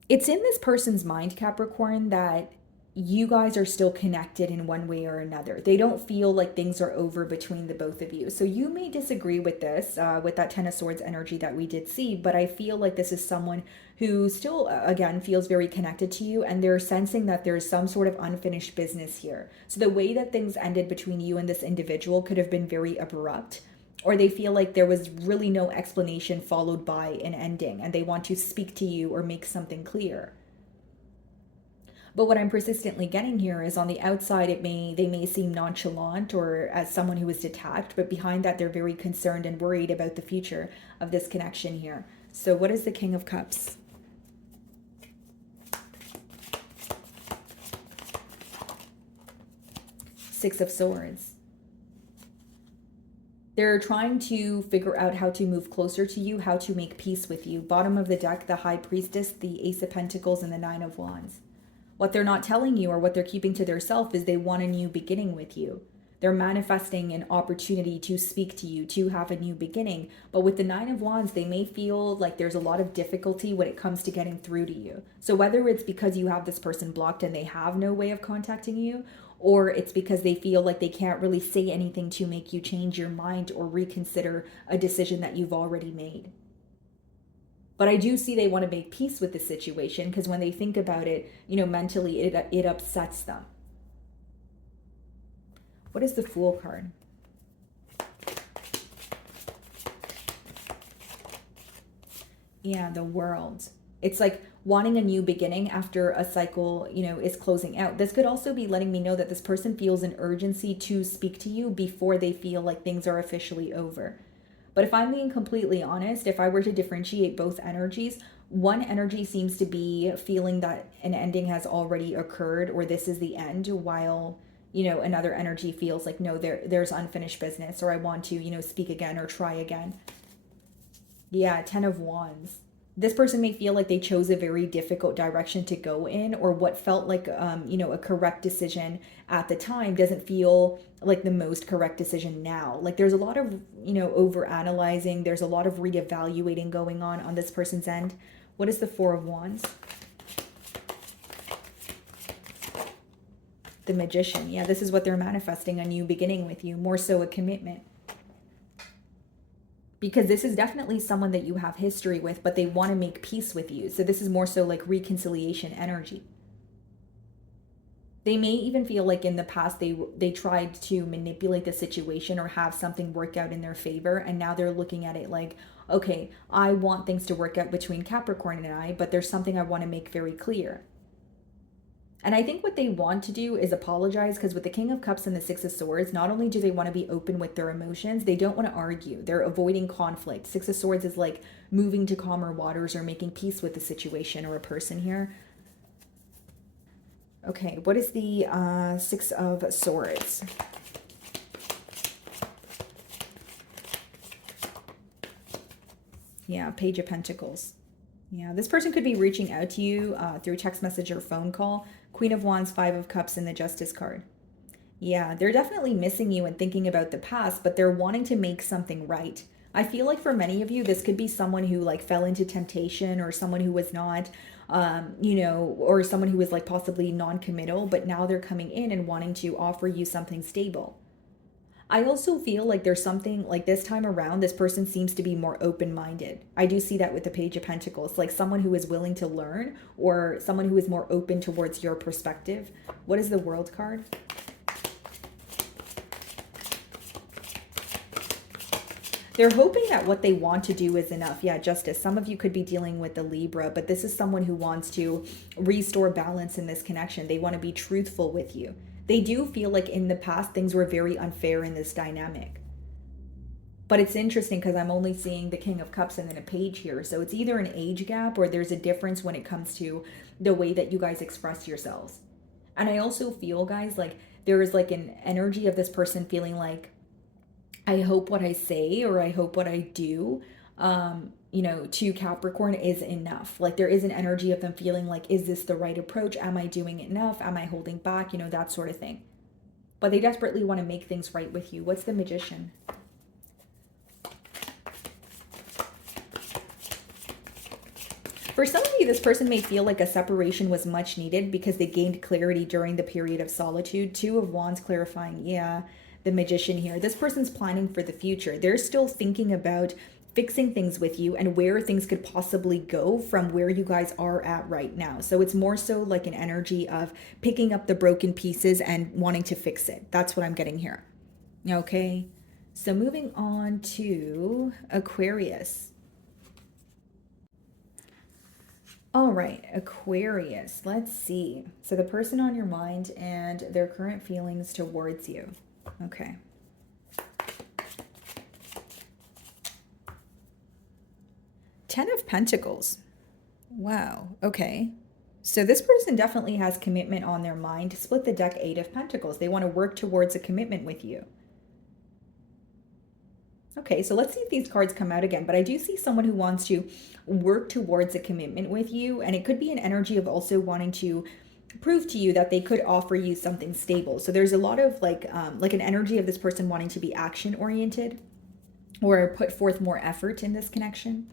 It's in this person's mind, Capricorn, that you guys are still connected in one way or another. They don't feel like things are over between the both of you. So you may disagree with this, with that Ten of Swords energy that we did see, but I feel like this is someone who still, again, feels very connected to you, and they're sensing that there's some sort of unfinished business here. So the way that things ended between you and this individual could have been very abrupt, or they feel like there was really no explanation followed by an ending, and they want to speak to you or make something clear. But what I'm persistently getting here is on the outside, they may seem nonchalant or as someone who is detached, but behind that, they're very concerned and worried about the future of this connection here. So what is the King of Cups? Six of Swords. They're trying to figure out how to move closer to you, how to make peace with you. Bottom of the deck, the High Priestess, the Ace of Pentacles, and the Nine of Wands. What they're not telling you, or what they're keeping to themselves, is they want a new beginning with you. They're manifesting an opportunity to speak to you, to have a new beginning. But with the Nine of Wands, they may feel like there's a lot of difficulty when it comes to getting through to you. So whether it's because you have this person blocked and they have no way of contacting you, or it's because they feel like they can't really say anything to make you change your mind or reconsider a decision that you've already made. But I do see they want to make peace with the situation, because when they think about it, mentally it upsets them. What is the Fool card? Yeah, the World. It's like wanting a new beginning after a cycle, is closing out. This could also be letting me know that this person feels an urgency to speak to you before they feel like things are officially over. But if I'm being completely honest, if I were to differentiate both energies, one energy seems to be feeling that an ending has already occurred, or this is the end, while, another energy feels like, no, there's unfinished business, or I want to, speak again or try again. Yeah, Ten of Wands. This person may feel like they chose a very difficult direction to go in, or what felt like, a correct decision at the time doesn't feel like the most correct decision now. Like there's a lot of, over analyzing. There's a lot of reevaluating going on this person's end. What is the Four of Wands? The Magician. Yeah, this is what they're manifesting, a new beginning with you, more so a commitment. Because this is definitely someone that you have history with, but they want to make peace with you. So this is more so like reconciliation energy. They may even feel like in the past they tried to manipulate the situation or have something work out in their favor, and now they're looking at it like, okay, I want things to work out between Capricorn and I, but there's something I want to make very clear. And I think what they want to do is apologize, because with the King of Cups and the Six of Swords, not only do they want to be open with their emotions, they don't want to argue. They're avoiding conflict. Six of Swords is like moving to calmer waters or making peace with the situation or a person here. Okay, what is the Six of Swords? Yeah, Page of Pentacles. Yeah, this person could be reaching out to you through text message or phone call. Queen of Wands, Five of Cups, and the Justice card. Yeah, they're definitely missing you and thinking about the past, but they're wanting to make something right. I feel like for many of you, this could be someone who like fell into temptation, or someone who was not, or someone who was like possibly non-committal, but now they're coming in and wanting to offer you something stable. I also feel like there's something like this time around, this person seems to be more open-minded. I do see that with the Page of Pentacles, like someone who is willing to learn, or someone who is more open towards your perspective. What is the World card? They're hoping that what they want to do is enough. Yeah, Justice. Some of you could be dealing with the Libra, but this is someone who wants to restore balance in this connection. They want to be truthful with you. They do feel like in the past things were very unfair in this dynamic. But it's interesting because I'm only seeing the King of Cups and then a page here. So it's either an age gap or there's a difference when it comes to the way that you guys express yourselves. And I also feel, guys, like there is like an energy of this person feeling like, I hope what I say or I hope what I do, to Capricorn is enough. Like there is an energy of them feeling like, is this the right approach? Am I doing enough? Am I holding back? That sort of thing. But they desperately want to make things right with you. What's the Magician? For some of you, this person may feel like a separation was much needed because they gained clarity during the period of solitude. Two of Wands clarifying, yeah, the Magician here. This person's planning for the future. They're still thinking about fixing things with you and where things could possibly go from where you guys are at right now. So it's more so like an energy of picking up the broken pieces and wanting to fix it. That's what I'm getting here. Okay, so moving on to Aquarius. All right, Aquarius, let's see. So the person on your mind and their current feelings towards you. Okay. Ten of Pentacles. Wow, okay. So this person definitely has commitment on their mind. Split the deck, Eight of Pentacles. They want to work towards a commitment with you. Okay, so let's see if these cards come out again. But I do see someone who wants to work towards a commitment with you. And it could be an energy of also wanting to prove to you that they could offer you something stable. So there's a lot of like an energy of this person wanting to be action oriented or put forth more effort in this connection.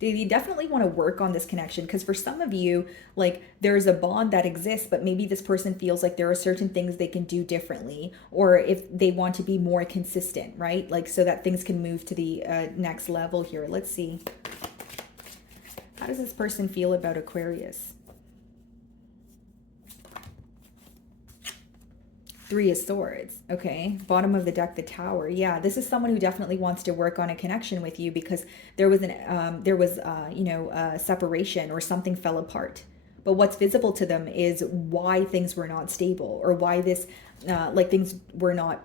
They definitely want to work on this connection because for some of you, like there's a bond that exists, but maybe this person feels like there are certain things they can do differently, or if they want to be more consistent, right? Like so that things can move to the next level here. Let's see. How does this person feel about Aquarius? Three of Swords. Okay, bottom of the deck, the Tower. Yeah, this is someone who definitely wants to work on a connection with you because there was a separation or something fell apart. But what's visible to them is why things were not stable or why this things were not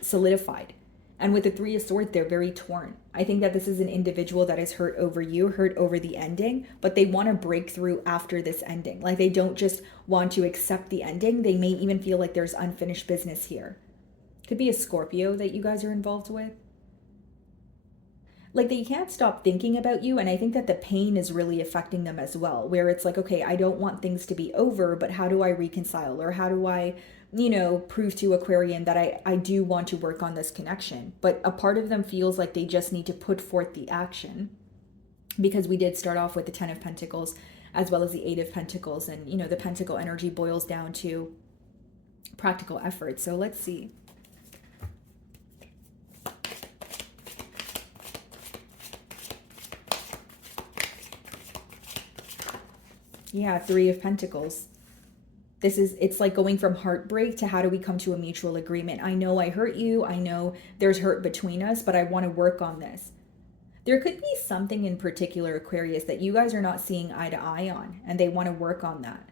solidified. And with the Three of Swords, they're very torn. I think that this is an individual that is hurt over you, hurt over the ending, but they want to break through after this ending. Like they don't just want to accept the ending. They may even feel like there's unfinished business here. Could be a Scorpio that you guys are involved with. Like they can't stop thinking about you. And I think that the pain is really affecting them as well, where it's like, okay, I don't want things to be over, but how do I reconcile or how do I prove to Aquarian that I do want to work on this connection. But a part of them feels like they just need to put forth the action because we did start off with the Ten of Pentacles as well as the Eight of Pentacles. And, the Pentacle energy boils down to practical effort. So let's see. Yeah, Three of Pentacles. It's like going from heartbreak to how do we come to a mutual agreement? I know I hurt you. I know there's hurt between us, but I want to work on this. There could be something in particular, Aquarius, that you guys are not seeing eye to eye on, and they want to work on that.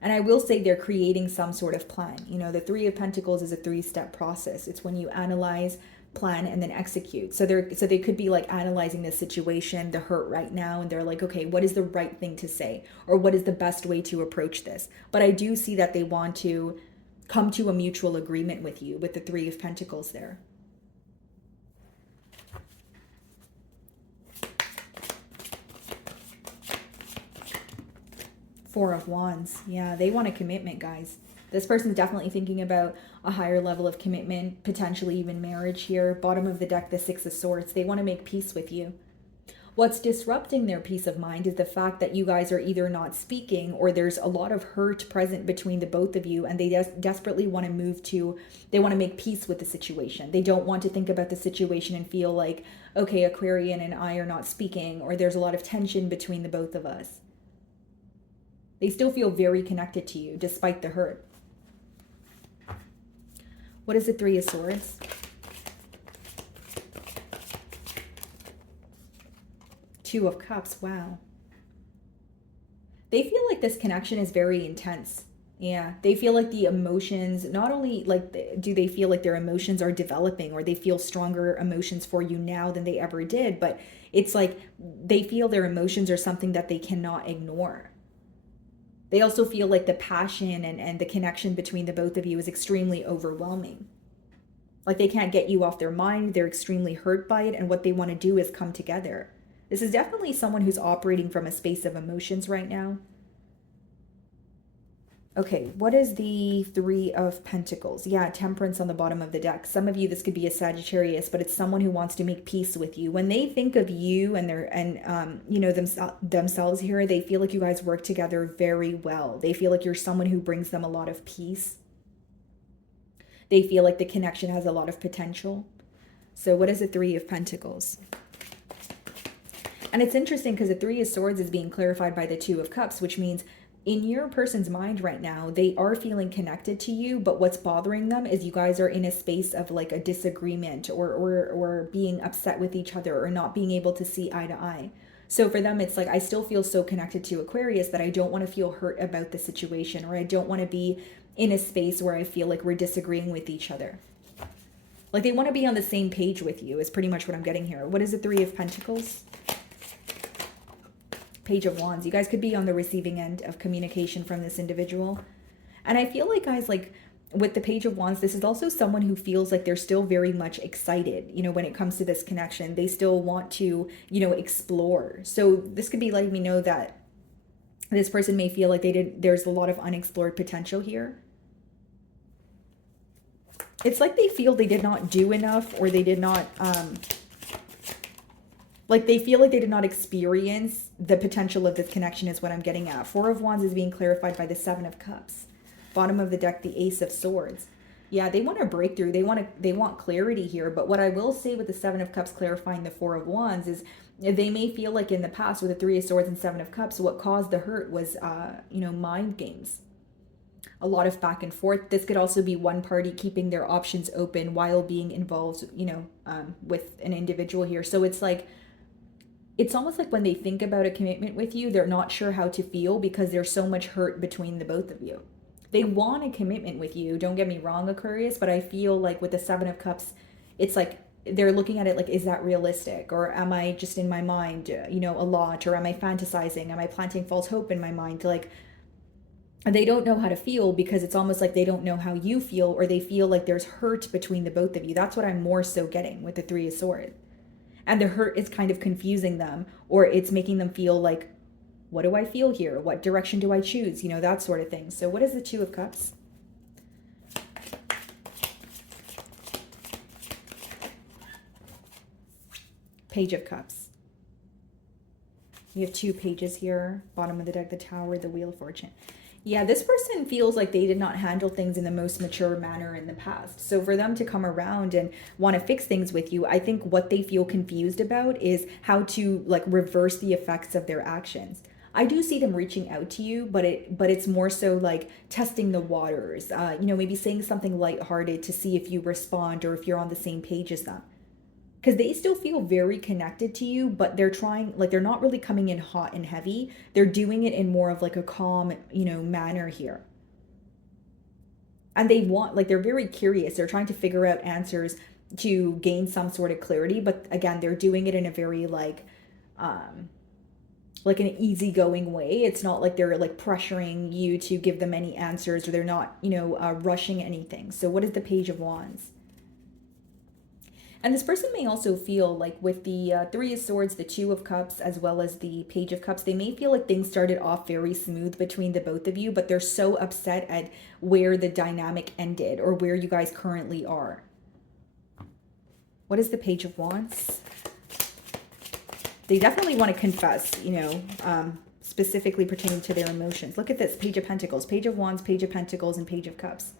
And I will say they're creating some sort of plan. The Three of Pentacles is a 3-step process. It's when you analyze, plan, and then execute. So they could be like analyzing the situation, the hurt right now, and they're like, okay, what is the right thing to say? Or what is the best way to approach this? But I do see that they want to come to a mutual agreement with you with the Three of Pentacles there. Four of Wands. Yeah, they want a commitment, guys. This person's definitely thinking about a higher level of commitment, potentially even marriage here. Bottom of the deck, the Six of Swords. They want to make peace with you. What's disrupting their peace of mind is the fact that you guys are either not speaking or there's a lot of hurt present between the both of you, and they desperately want to they want to make peace with the situation. They don't want to think about the situation and feel like, okay, Aquarian and I are not speaking, or there's a lot of tension between the both of us. They still feel very connected to you despite the hurt. What is the Three of Swords? Two of Cups. Wow. They feel like this connection is very intense. Yeah, they feel like the emotions, not only like do they feel like their emotions are developing or they feel stronger emotions for you now than they ever did, but it's like they feel their emotions are something that they cannot ignore. They also feel like the passion and the connection between the both of you is extremely overwhelming. Like they can't get you off their mind. They're extremely hurt by it. And what they want to do is come together. This is definitely someone who's operating from a space of emotions right now. Okay, what is the Three of Pentacles? Yeah, Temperance on the bottom of the deck. Some of you, this could be a Sagittarius, but it's someone who wants to make peace with you. When they think of you and you know, themselves here, they feel like you guys work together very well. They feel like you're someone who brings them a lot of peace. They feel like the connection has a lot of potential. So what is the Three of Pentacles? And it's interesting because the Three of Swords is being clarified by the Two of Cups, which means in your person's mind right now, they are feeling connected to you, but what's bothering them is you guys are in a space of like a disagreement or being upset with each other or not being able to see eye to eye. So for them, it's like, I still feel so connected to Aquarius that I don't want to feel hurt about the situation, or I don't want to be in a space where I feel like we're disagreeing with each other. Like they want to be on the same page with you is pretty much what I'm getting here. What is the Three of Pentacles? Page of Wands. You guys could be on the receiving end of communication from this individual. And I feel like, guys, like with the Page of Wands, this is also someone who feels like they're still very much excited, you know, when it comes to this connection. They still want to, you know, explore. So this could be letting me know that this person may feel like there's a lot of unexplored potential here. It's like they feel they did not do enough, or they did not, like they feel like they did not experience the potential of this connection is what I'm getting at. Four of Wands is being clarified by the Seven of Cups. Bottom of the deck, the Ace of Swords. Yeah, they want a breakthrough. They want clarity here. But what I will say with the Seven of Cups clarifying the Four of Wands is they may feel like in the past with the Three of Swords and Seven of Cups, what caused the hurt was, you know, mind games. A lot of back and forth. This could also be one party keeping their options open while being involved, you know, with an individual here. So it's like, it's almost like when they think about a commitment with you, they're not sure how to feel because there's so much hurt between the both of you. They want a commitment with you. Don't get me wrong, Aquarius, but I feel like with the Seven of Cups, it's like they're looking at it like, is that realistic? Or am I just in my mind, you know, a lot? Or am I fantasizing? Am I planting false hope in my mind? Like, they don't know how to feel because it's almost like they don't know how you feel, or they feel like there's hurt between the both of you. That's what I'm more so getting with the Three of Swords. And the hurt is kind of confusing them, or it's making them feel like, what do I feel here? What direction do I choose? You know, that sort of thing. So what is the Two of Cups? Page of Cups. You have two pages here. Bottom of the deck, the Tower, the Wheel of Fortune. Yeah, this person feels like they did not handle things in the most mature manner in the past. So for them to come around and want to fix things with you, I think what they feel confused about is how to like reverse the effects of their actions. I do see them reaching out to you, but it's more so like testing the waters. You know, maybe saying something lighthearted to see if you respond or if you're on the same page as them. Because they still feel very connected to you, but they're trying, like they're not really coming in hot and heavy. They're doing it in more of like a calm, you know, manner here. And they want, like they're very curious. They're trying to figure out answers to gain some sort of clarity. But again, they're doing it in a very like an easygoing way. It's not like they're like pressuring you to give them any answers, or they're not, you know, rushing anything. So what is the Page of Wands? And this person may also feel like with the Three of Swords, the Two of Cups, as well as the Page of Cups, they may feel like things started off very smooth between the both of you, but they're so upset at where the dynamic ended or where you guys currently are. What is the Page of Wands? They definitely want to confess, you know, specifically pertaining to their emotions. Look at this, Page of Pentacles, Page of Wands, Page of Pentacles, and Page of Cups.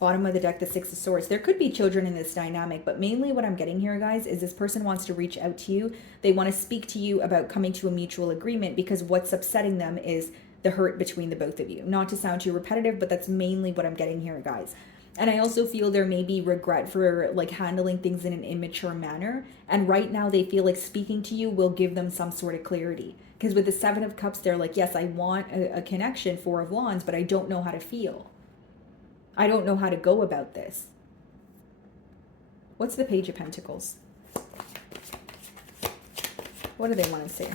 Bottom of the deck, the Six of Swords. There could be children in this dynamic, but mainly what I'm getting here, guys, is this person wants to reach out to you. They want to speak to you about coming to a mutual agreement because what's upsetting them is the hurt between the both of you. Not to sound too repetitive, but that's mainly what I'm getting here, guys. And I also feel there may be regret for like handling things in an immature manner. And right now they feel like speaking to you will give them some sort of clarity. Because with the Seven of Cups, they're like, yes, I want a connection, Four of Wands, but I don't know how to feel. I don't know how to go about this. What's the Page of Pentacles? What do they want to say?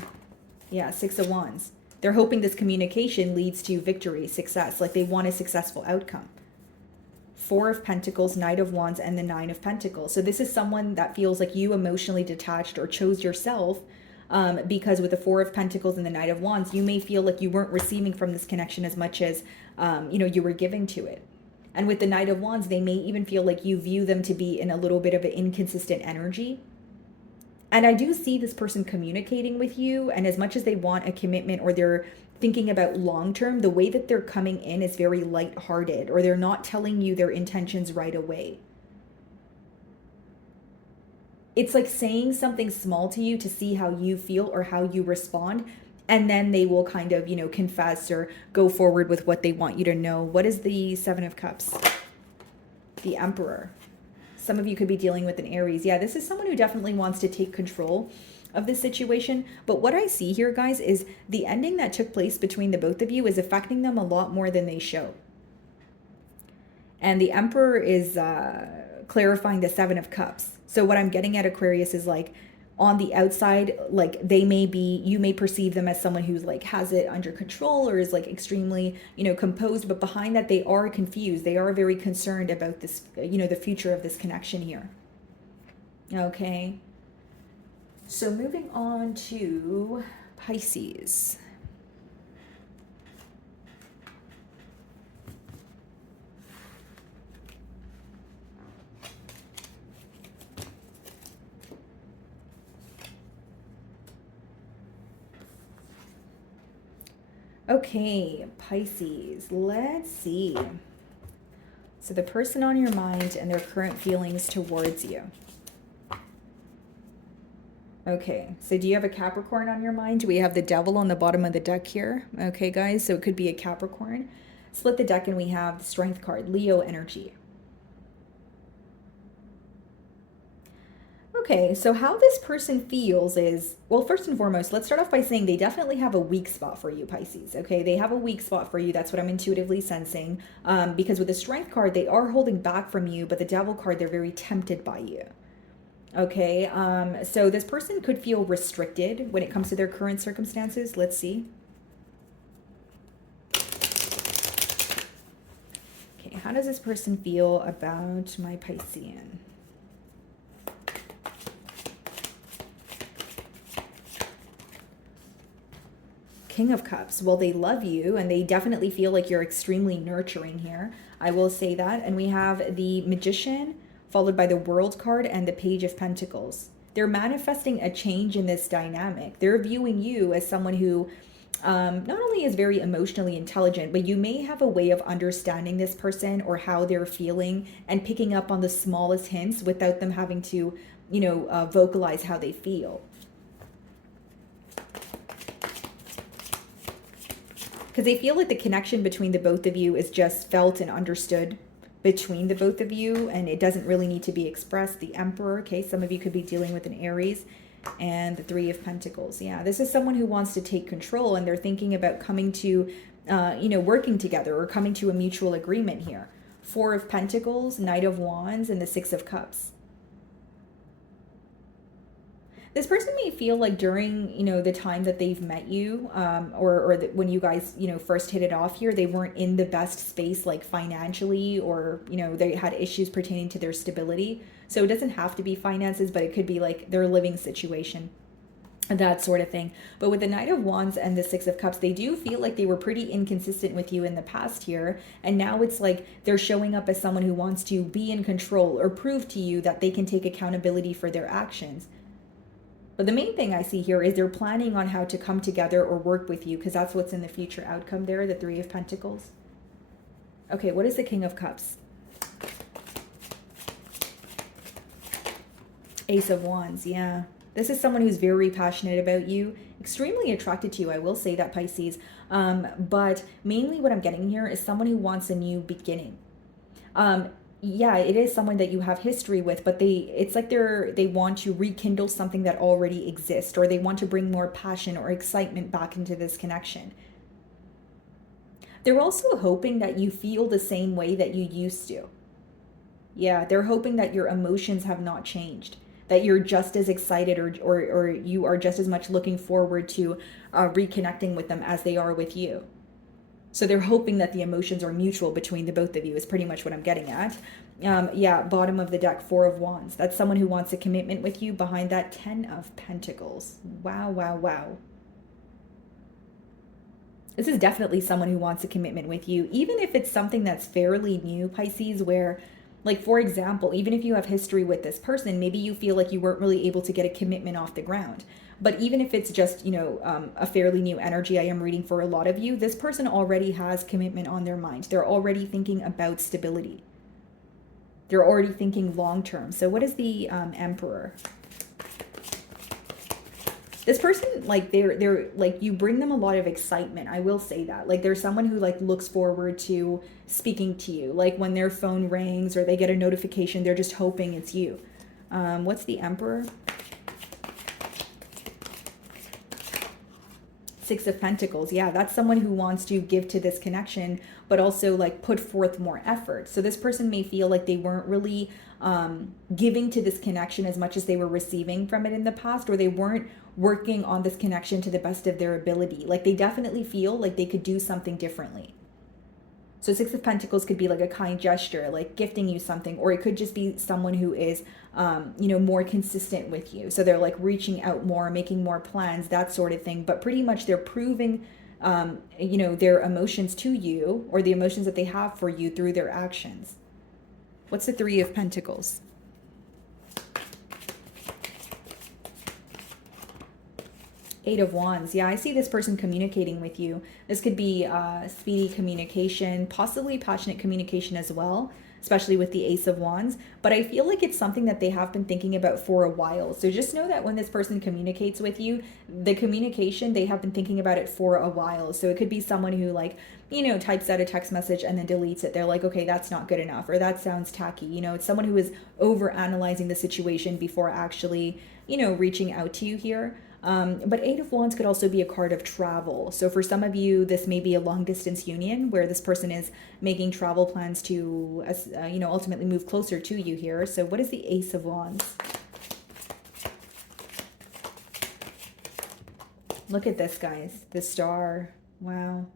Yeah, Six of Wands. They're hoping this communication leads to victory, success. Like they want a successful outcome. Four of Pentacles, Knight of Wands, and the Nine of Pentacles. So this is someone that feels like you emotionally detached or chose yourself, because with the Four of Pentacles and the Knight of Wands, you may feel like you weren't receiving from this connection as much as you were giving to it. And with the Knight of Wands, they may even feel like you view them to be in a little bit of an inconsistent energy. And I do see this person communicating with you, and as much as they want a commitment or they're thinking about long term, the way that they're coming in is very lighthearted, or they're not telling you their intentions right away. It's like saying something small to you to see how you feel or how you respond, and then they will kind of, confess or go forward with what they want you to know. What is the Seven of Cups? The Emperor. Some of you could be dealing with an Aries. Yeah, this is someone who definitely wants to take control of this situation. But what I see here, guys, is the ending that took place between the both of you is affecting them a lot more than they show. And the Emperor is clarifying the Seven of Cups. So what I'm getting at, Aquarius, is like on the outside, like you may perceive them as someone who's like has it under control or is like extremely, composed, but behind that they are confused. They are very concerned about this, the future of this connection here. Okay. So moving on to Pisces. Okay, Pisces, let's see. So the person on your mind and their current feelings towards you. Okay, so do you have a Capricorn on your mind? We have the Devil on the bottom of the deck here. Okay, guys, so it could be a Capricorn. Split the deck and we have the Strength card, Leo energy. Okay, so how this person feels is, well, first and foremost, let's start off by saying they definitely have a weak spot for you, Pisces. Okay, they have a weak spot for you. That's what I'm intuitively sensing. Because with the Strength card, they are holding back from you, but the Devil card, they're very tempted by you. Okay, so this person could feel restricted when it comes to their current circumstances. Let's see. Okay, how does this person feel about my Piscean? King of Cups. Well, they love you and they definitely feel like you're extremely nurturing here. I will say that. And we have the Magician followed by the World card and the Page of Pentacles. They're manifesting a change in this dynamic. They're viewing you as someone who not only is very emotionally intelligent, but you may have a way of understanding this person or how they're feeling and picking up on the smallest hints without them having to, vocalize how they feel. Because they feel like the connection between the both of you is just felt and understood between the both of you, and it doesn't really need to be expressed. The Emperor, okay, some of you could be dealing with an Aries, and the Three of Pentacles. Yeah, this is someone who wants to take control, and they're thinking about coming to, working together or coming to a mutual agreement here. Four of Pentacles, Knight of Wands, and the Six of Cups. This person may feel like during, the time that they've met you, when you guys, first hit it off here, they weren't in the best space, like financially, or, they had issues pertaining to their stability. So it doesn't have to be finances, but it could be like their living situation, that sort of thing. But with the Knight of Wands and the Six of Cups, they do feel like they were pretty inconsistent with you in the past here. And now it's like they're showing up as someone who wants to be in control or prove to you that they can take accountability for their actions. But the main thing I see here is they're planning on how to come together or work with you, because that's what's in the future outcome there, the Three of Pentacles. Okay, what is the King of Cups? Ace of Wands, yeah. This is someone who's very passionate about you, extremely attracted to you, I will say that, Pisces. But mainly what I'm getting here is someone who wants a new beginning. yeah, it is someone that you have history with, but it's like they want to rekindle something that already exists, or they want to bring more passion or excitement back into this connection. They're also hoping that you feel the same way that you used to. Yeah, they're hoping that your emotions have not changed, that you're just as excited, or you are just as much looking forward to reconnecting with them as they are with you. So they're hoping that the emotions are mutual between the both of you, is pretty much what I'm getting at. Yeah, bottom of the deck, Four of Wands. That's someone who wants a commitment with you. Behind that, Ten of Pentacles. Wow, wow, wow. This is definitely someone who wants a commitment with you, even if it's something that's fairly new, Pisces, where, like, for example, even if you have history with this person, maybe you feel like you weren't really able to get a commitment off the ground. But even if it's just, a fairly new energy I am reading for a lot of you, this person already has commitment on their mind. They're already thinking about stability. They're already thinking long term. So what is the Emperor? This person, like, they're like, you bring them a lot of excitement, I will say that. Like, there's someone who, like, looks forward to speaking to you, like when their phone rings or they get a notification, they're just hoping it's you. What's the Emperor? Six of Pentacles. Yeah, that's someone who wants to give to this connection, but also, like, put forth more effort. So this person may feel like they weren't really giving to this connection as much as they were receiving from it in the past, or they weren't working on this connection to the best of their ability. Like, they definitely feel like they could do something differently. So Six of Pentacles could be like a kind gesture, like gifting you something, or it could just be someone who is, more consistent with you. So they're, like, reaching out more, making more plans, that sort of thing. But pretty much they're proving, their emotions to you, or the emotions that they have for you through their actions. What's the Three of Pentacles? Eight of Wands. Yeah, I see this person communicating with you. This could be speedy communication, possibly passionate communication as well, especially with the Ace of Wands. But I feel like it's something that they have been thinking about for a while. So just know that when this person communicates with you, the communication, they have been thinking about it for a while. So it could be someone who, like, types out a text message and then deletes it. They're like, okay, that's not good enough, or that sounds tacky. It's someone who is over analyzing the situation before actually, reaching out to you here. But Eight of Wands could also be a card of travel. So for some of you, this may be a long distance union where this person is making travel plans to, ultimately move closer to you here. So what is the Ace of Wands? Look at this, guys. The Star. Wow.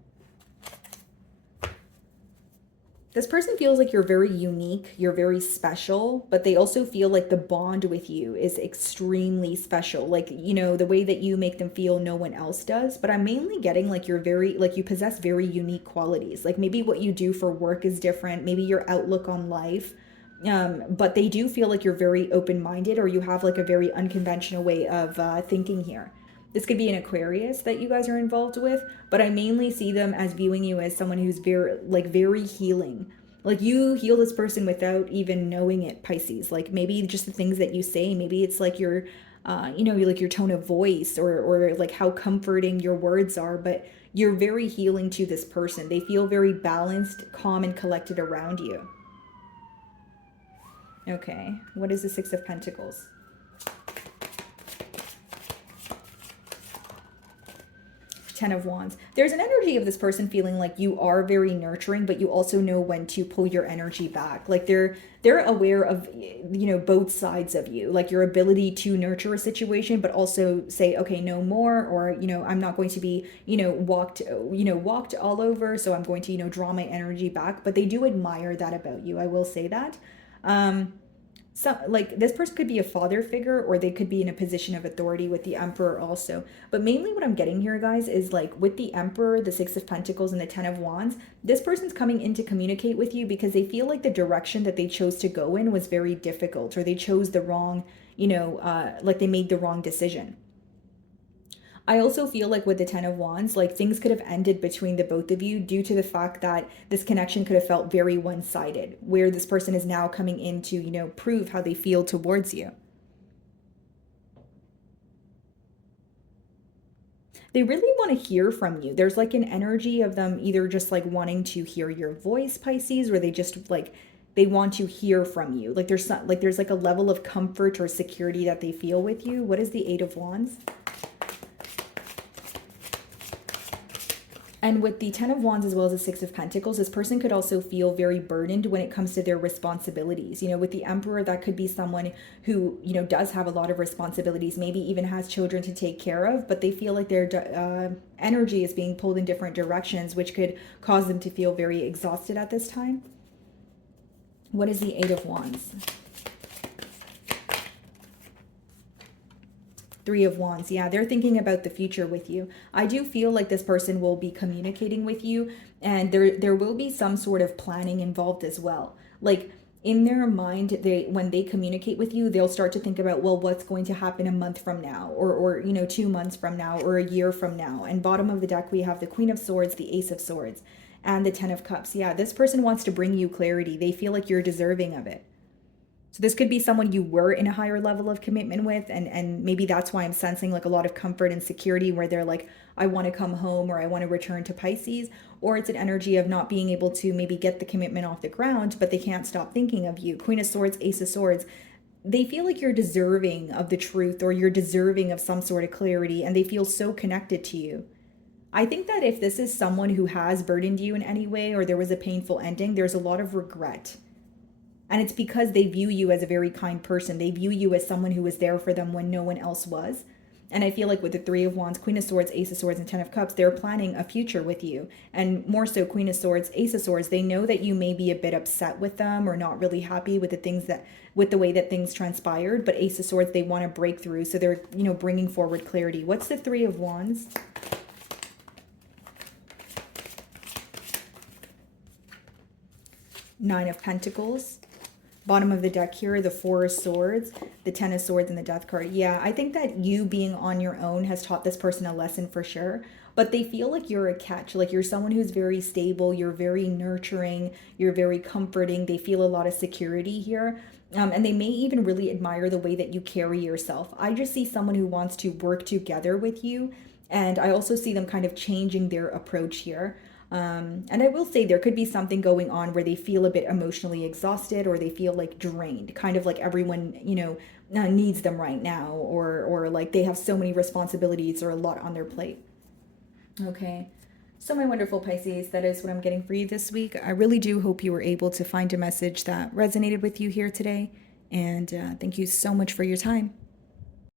This person feels like you're very unique, you're very special, but they also feel like the bond with you is extremely special. Like, the way that you make them feel, no one else does. But I'm mainly getting, like, you possess very unique qualities. Like, maybe what you do for work is different, maybe your outlook on life. But they do feel like you're very open-minded, or you have, like, a very unconventional way of thinking here. This could be an Aquarius that you guys are involved with, but I mainly see them as viewing you as someone who's very healing. Like, you heal this person without even knowing it, Pisces. Like, maybe just the things that you say, maybe it's like like your tone of voice, or like how comforting your words are, but you're very healing to this person. They feel very balanced, calm, and collected around you. Okay, what is the Six of Pentacles? Ten of Wands. There's an energy of this person feeling like you are very nurturing, but you also know when to pull your energy back. Like, they're aware of, both sides of you, like your ability to nurture a situation, but also say, okay, no more, or, I'm not going to be, walked all over. So I'm going to, draw my energy back. But they do admire that about you. I will say that. Like, this person could be a father figure, or they could be in a position of authority with the Emperor also. But mainly what I'm getting here, guys, is, like, with the Emperor, the Six of Pentacles, and the Ten of Wands, this person's coming in to communicate with you because they feel like the direction that they chose to go in was very difficult, or they chose the wrong, like, they made the wrong decision. I also feel like with the Ten of Wands, like, things could have ended between the both of you due to the fact that this connection could have felt very one-sided, where this person is now coming in to, prove how they feel towards you. They really want to hear from you. There's, like, an energy of them either just, like, wanting to hear your voice, Pisces, or they just, like, they want to hear from you. Like there's like a level of comfort or security that they feel with you. What is the Eight of Wands? And with the Ten of Wands as well as the Six of Pentacles, this person could also feel very burdened when it comes to their responsibilities. You know, with the Emperor, that could be someone who, you know, does have a lot of responsibilities, maybe even has children to take care of, but they feel like their energy is being pulled in different directions, which could cause them to feel very exhausted at this time. What is the Eight of Wands? Three of Wands. Yeah, they're thinking about the future with you. I do feel like this person will be communicating with you, and there will be some sort of planning involved as well. Like in their mind, when they communicate with you, they'll start to think about, well, what's going to happen a month from now, or you know, 2 months from now, or a year from now. And bottom of the deck, we have the Queen of Swords, the Ace of Swords, and the Ten of Cups. Yeah, this person wants to bring you clarity. They feel like you're deserving of it. So this could be someone you were in a higher level of commitment with, and maybe that's why I'm sensing like a lot of comfort and security where they're like, I want to come home, or I want to return to Pisces. Or it's an energy of not being able to maybe get the commitment off the ground, but they can't stop thinking of you. Queen of Swords, Ace of Swords. They feel like you're deserving of the truth, or you're deserving of some sort of clarity, and they feel so connected to you. I think that if this is someone who has burdened you in any way, or there was a painful ending, there's a lot of regret. And it's because they view you as a very kind person. They view you as someone who was there for them when no one else was. And I feel like with the Three of Wands, Queen of Swords, Ace of Swords, and Ten of Cups, they're planning a future with you. And more so, Queen of Swords, Ace of Swords, they know that you may be a bit upset with them or not really happy with the way that things transpired. But Ace of Swords, they want to break through. So they're, you know, bringing forward clarity. What's the Three of Wands? Nine of Pentacles. Bottom of the deck here, the Four of Swords, the Ten of Swords, and the Death card. Yeah, I think that you being on your own has taught this person a lesson for sure. But they feel like you're a catch. Like you're someone who's very stable. You're very nurturing. You're very comforting. They feel a lot of security here. And they may even really admire the way that you carry yourself. I just see someone who wants to work together with you. And I also see them kind of changing their approach here. And I will say there could be something going on where they feel a bit emotionally exhausted, or they feel like drained, kind of like everyone, you know, needs them right now, or like they have so many responsibilities or a lot on their plate. Okay. So my wonderful Pisces, that is what I'm getting for you this week. I really do hope you were able to find a message that resonated with you here today. And thank you so much for your time.